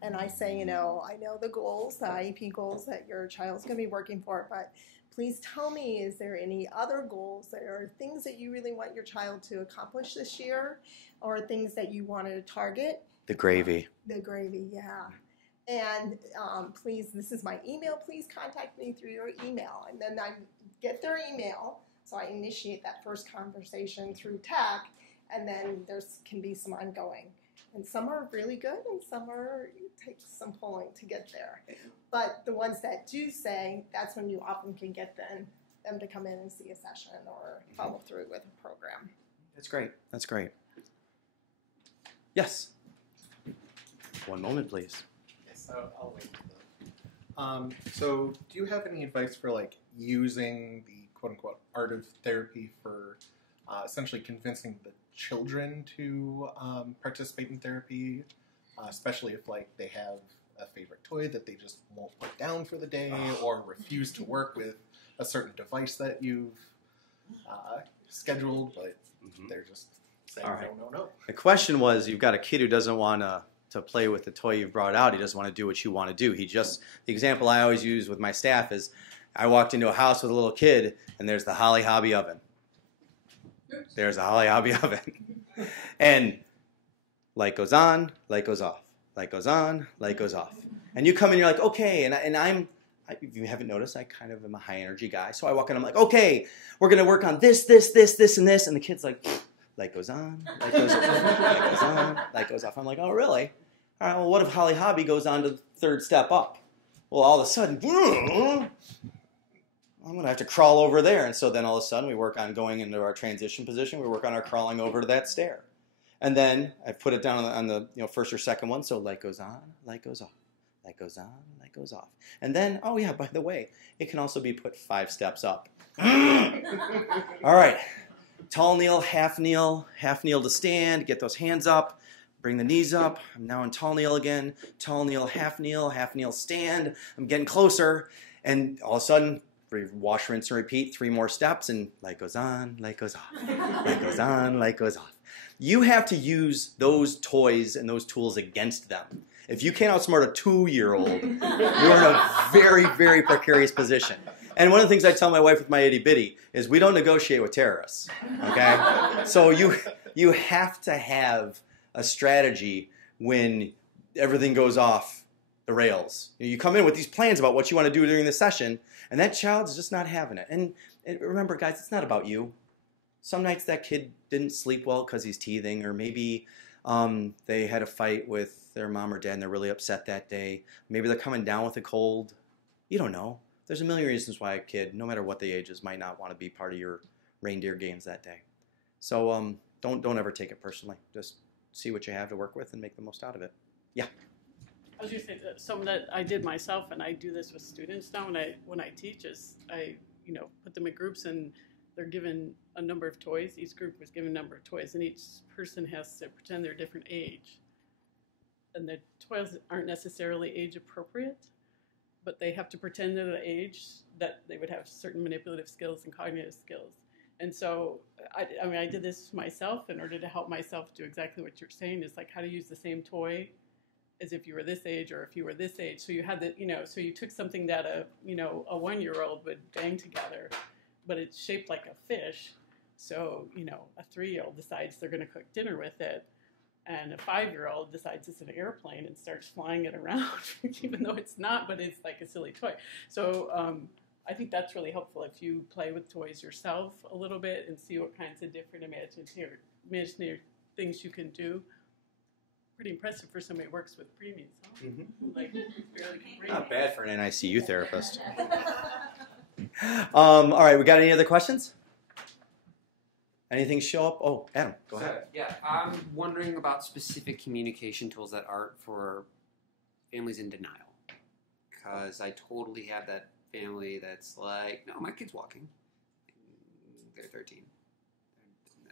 and I say, I know the goals, the IEP goals that your child's going to be working for, but please tell me, is there any other goals? There are things that you really want your child to accomplish this year, or things that you wanted to target? The gravy. The gravy, yeah. And please, this is my email, please contact me through your email. And then I get their email, so I initiate that first conversation through TAC, and then there's can be some ongoing. And some are really good, and some are, it takes some pulling to get there. But the ones that do say, that's when you often can get them to come in and see a session or follow through with a program. That's great. That's great. Yes. One moment, please. Yes, I'll wait. So do you have any advice for like using the quote-unquote art of therapy for essentially convincing the children to participate in therapy, especially if like they have a favorite toy that they just won't put down for the day, or refuse to work with a certain device that you've scheduled, but they're just saying no. The question was, you've got a kid who doesn't want to play with the toy you've brought out. He doesn't want to do what you want to do. The example I always use with my staff is, I walked into a house with a little kid, and there's the Holly Hobby oven. There's a Holly Hobby oven. And light goes on, light goes off. Light goes on, light goes off. And you come in, you're like, okay, and if you haven't noticed, I kind of am a high energy guy. So I walk in, I'm like, okay, we're going to work on this, and this. And the kid's like, light goes on, light goes off, light goes on, light goes off. I'm like, oh, really? All right, well, what if Holly Hobby goes on to the third step up? Well, all of a sudden, I'm going to have to crawl over there. And so then all of a sudden we work on going into our transition position. We work on our crawling over to that stair. And then I put it down on the first or second one. So light goes on, light goes off, light goes on, light goes off. And then, oh yeah, by the way, it can also be put 5 steps up. All right. Tall kneel to stand. Get those hands up. Bring the knees up. I'm now in tall kneel again. Tall kneel, half kneel, stand. I'm getting closer. And all of a sudden, wash, rinse, and repeat. 3 more steps, and light goes on, light goes off. Light goes on, light goes off. You have to use those toys and those tools against them. If you can't outsmart a 2-year-old, you're in a very, very precarious position. And one of the things I tell my wife with my itty bitty is we don't negotiate with terrorists. Okay? So you have to have a strategy when everything goes off the rails. You come in with these plans about what you want to do during the session, and that child's just not having it. And remember, guys, it's not about you. Some nights that kid didn't sleep well because he's teething, or maybe they had a fight with their mom or dad and they're really upset that day. Maybe they're coming down with a cold. You don't know. There's a million reasons why a kid, no matter what the age is, might not want to be part of your reindeer games that day. So don't ever take it personally. Just see what you have to work with and make the most out of it. Yeah. I was going to say that something that I did myself, and I do this with students now when I teach, is I put them in groups and they're given a number of toys. Each group was given a number of toys, and each person has to pretend they're a different age. And the toys aren't necessarily age appropriate, but they have to pretend they're the age that they would have certain manipulative skills and cognitive skills. And so, I did this myself in order to help myself do exactly what you're saying, is like how to use the same toy as if you were this age or if you were this age. So you had the, so you took something that a 1-year-old would bang together, but it's shaped like a fish. So, a 3-year-old decides they're going to cook dinner with it, and a 5-year-old decides it's an airplane and starts flying it around, even though it's not, but it's like a silly toy. So I think that's really helpful if you play with toys yourself a little bit and see what kinds of different imaginary things you can do. Pretty impressive for somebody who works with preemies, huh? Mm-hmm. Not bad for an NICU therapist. All right, we got any other questions? Anything show up? Oh, Adam, go ahead. Yeah, I'm wondering about specific communication tools that are for families in denial. Because I totally have that family that's like, no, my kid's walking. They're 13.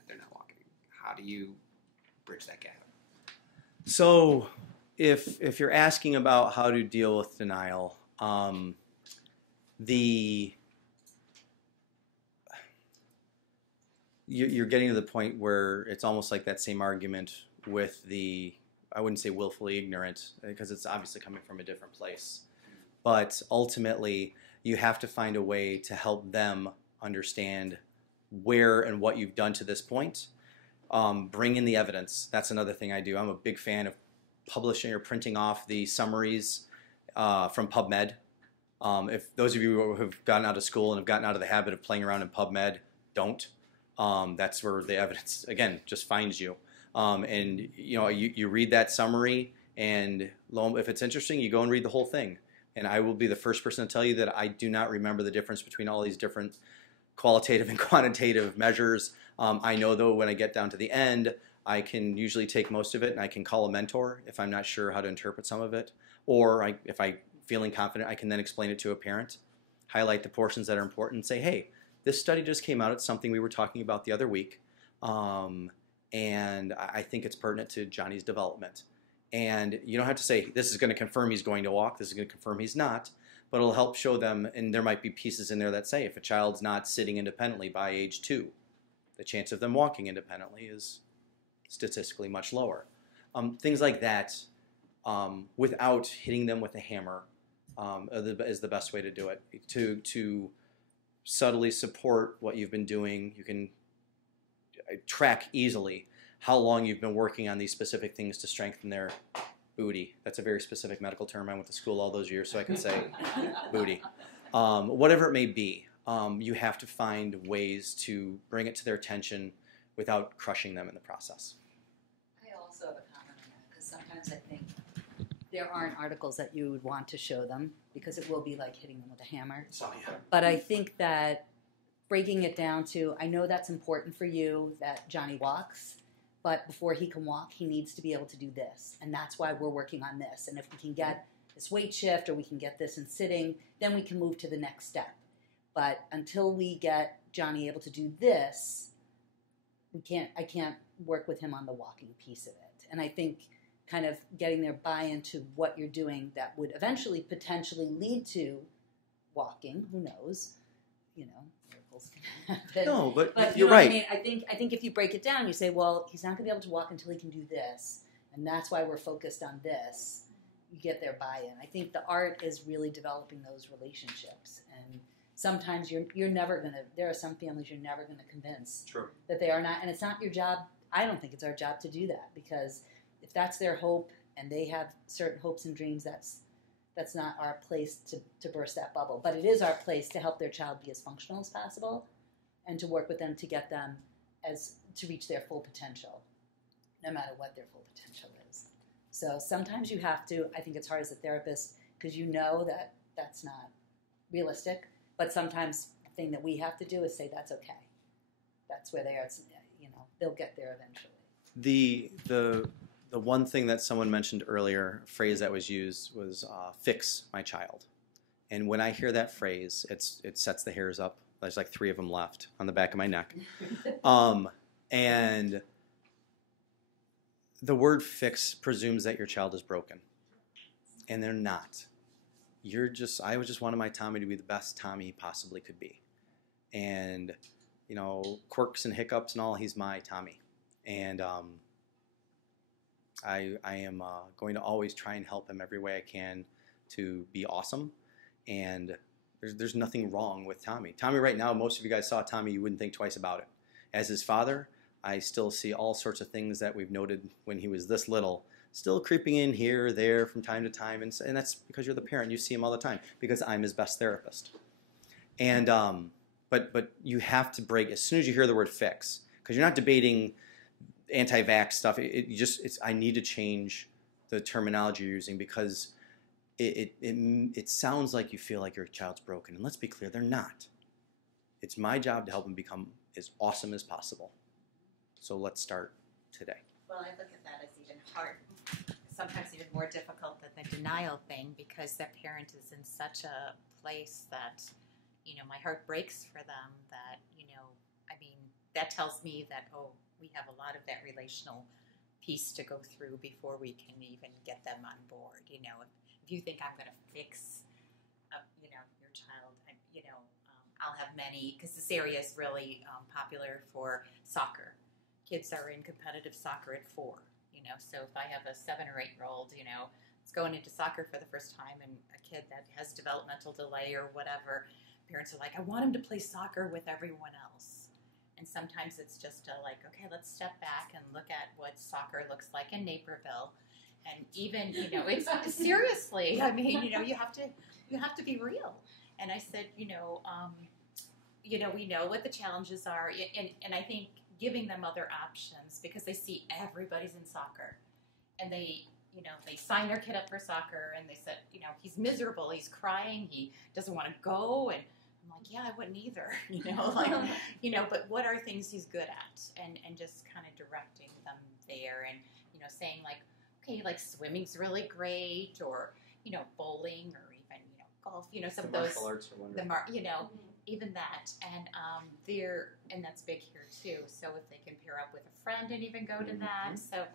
They're not walking. How do you bridge that gap? So if you're asking about how to deal with denial, you're getting to the point where it's almost like that same argument with I wouldn't say willfully ignorant, because it's obviously coming from a different place. But ultimately, you have to find a way to help them understand where and what you've done to this point. Bring in the evidence. That's another thing I do. I'm a big fan of publishing or printing off the summaries from PubMed. If those of you who have gotten out of school and have gotten out of the habit of playing around in PubMed, don't. That's where the evidence, again, just finds you. And you read that summary, and if it's interesting, you go and read the whole thing. And I will be the first person to tell you that I do not remember the difference between all these different qualitative and quantitative measures. I know, though, when I get down to the end, I can usually take most of it and I can call a mentor if I'm not sure how to interpret some of it. Or if I'm feeling confident, I can then explain it to a parent, highlight the portions that are important, and say, hey, this study just came out. It's something we were talking about the other week. And I think it's pertinent to Johnny's development. And you don't have to say, this is going to confirm he's going to walk, this is going to confirm he's not, but it'll help show them, and there might be pieces in there that say, if a child's not sitting independently by age 2, the chance of them walking independently is statistically much lower. Things like that, without hitting them with a hammer, is the best way to do it. To subtly support what you've been doing, you can track easily how long you've been working on these specific things to strengthen their booty. That's a very specific medical term. I went to school all those years, so I can say booty. Whatever it may be, you have to find ways to bring it to their attention without crushing them in the process. I also have a comment on that, because sometimes I think there aren't articles that you would want to show them, because it will be like hitting them with a hammer. But I think that breaking it down to, I know that's important for you that Johnny walks, but before he can walk, he needs to be able to do this. And that's why we're working on this. And if we can get this weight shift, or we can get this in sitting, then we can move to the next step. But until we get Johnny able to do this, I can't work with him on the walking piece of it. And I think kind of getting their buy-in to what you're doing that would eventually potentially lead to walking, who knows, miracles can happen. No, but you you're know right. What I mean? I think if you break it down, you say, well, he's not going to be able to walk until he can do this, and that's why we're focused on this. You get their buy-in. I think the art is really developing those relationships, and sometimes you're never going to, there are some families you're never going to convince that they are not, and it's not your job. I don't think it's our job to do that, because if that's their hope and they have certain hopes and dreams, that's not our place to burst that bubble. But it is our place to help their child be as functional as possible and to work with them to get them to reach their full potential, no matter what their full potential is. So sometimes you have to, I think it's hard as a therapist, because you know that that's not realistic, but sometimes the thing that we have to do is say that's okay. That's where they are, they'll get there eventually. The one thing that someone mentioned earlier, a phrase that was used, was fix my child. And when I hear that phrase, it sets the hairs up. There's like 3 of them left on the back of my neck. And the word fix presumes that your child is broken. And they're not. I just wanted my Tommy to be the best Tommy he possibly could be. And, quirks and hiccups and all, he's my Tommy. And I am going to always try and help him every way I can to be awesome. And there's nothing wrong with Tommy. Tommy right now, most of you guys saw Tommy, you wouldn't think twice about it. As his father, I still see all sorts of things that we've noted when he was this little, still creeping in here or there from time to time. And that's because you're the parent. You see him all the time, because I'm his best therapist. And but you have to break as soon as you hear the word fix, because you're not debating anti-vax stuff. I need to change the terminology you're using, because it sounds like you feel like your child's broken. And let's be clear, they're not. It's my job to help them become as awesome as possible. So let's start today. Well, I look at that as even hard, sometimes even more difficult than the denial thing, because that parent is in such a place that, my heart breaks for them, that, that tells me that, we have a lot of that relational piece to go through before we can even get them on board. If you think I'm going to fix, your child, I'll have many, because this area is really popular for soccer. Kids are in competitive soccer at 4, so if I have a 7 or 8-year-old, is going into soccer for the first time, and a kid that has developmental delay or whatever, parents are like, I want him to play soccer with everyone else. And sometimes it's just like, okay, let's step back and look at what soccer looks like in Naperville. And even, you know, it's seriously, I mean, you know, you have to be real. And I said, you know, we know what the challenges are, and I think giving them other options, because they see everybody's in soccer, and they sign their kid up for soccer, and they said, you know, he's miserable, he's crying, he doesn't want to go, and I'm like, yeah, I wouldn't either, you know, like, you know, but what are things he's good at, and just kind of directing them there, and, you know, saying like, okay, like swimming's really great, or, you know, bowling, or even, you know, golf, you know, some of those, martial arts are wonderful. you know, even that, and that's big here too. So if they can pair up with a friend and even go to that, so,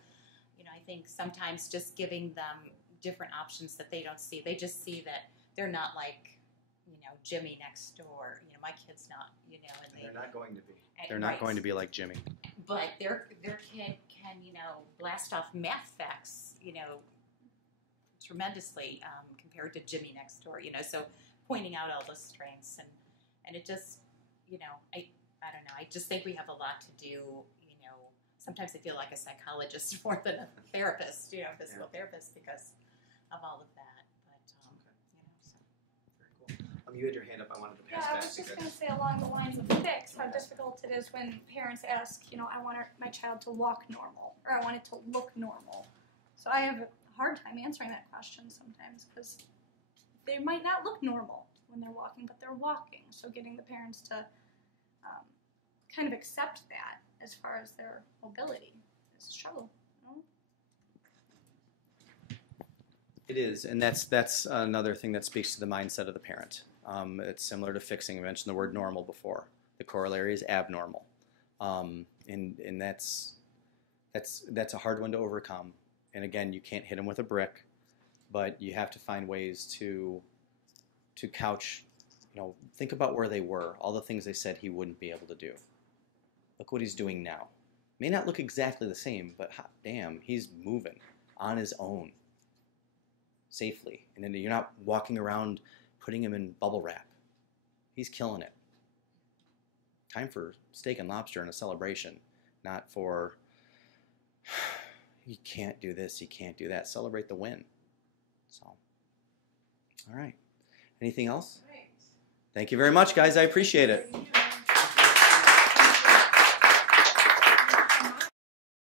you know, I think sometimes just giving them different options that they don't see. They just see that they're not like, you know, Jimmy next door. You know, my kid's not, you know, and they're not going to be. And, They're not going to be like Jimmy. But their kid can, you know, blast off math facts, you know, tremendously compared to Jimmy next door. You know, so pointing out all those strengths, and it just, you know, I don't know. I just think we have a lot to do. You know, sometimes I feel like a psychologist more than a therapist, you know, physical therapist, because of all of that. But you know, so. Very cool. You had your hand up. I wanted to pass Yeah, I back was to just you. going to say along the lines of fix, how difficult it is when parents ask, you know, I want my child to walk normal, or I want it to look normal. So I have a hard time answering that question sometimes, because they might not look normal when they're walking, but they're walking. So getting the parents to kind of accept that as far as their mobility is a struggle. You know? It is, and that's another thing that speaks to the mindset of the parent. It's similar to fixing. I mentioned the word normal before. The corollary is abnormal, and that's a hard one to overcome. And again, you can't hit them with a brick, but you have to find ways to couch. You know, think about where they were, all the things they said he wouldn't be able to do. Look what he's doing now. May not look exactly the same, but hot damn, he's moving on his own, safely. And then you're not walking around putting him in bubble wrap. He's killing it. Time for steak and lobster and a celebration, not for, you can't do this, you can't do that. Celebrate the win. So, all right. Anything else? Thank you very much, guys. I appreciate it.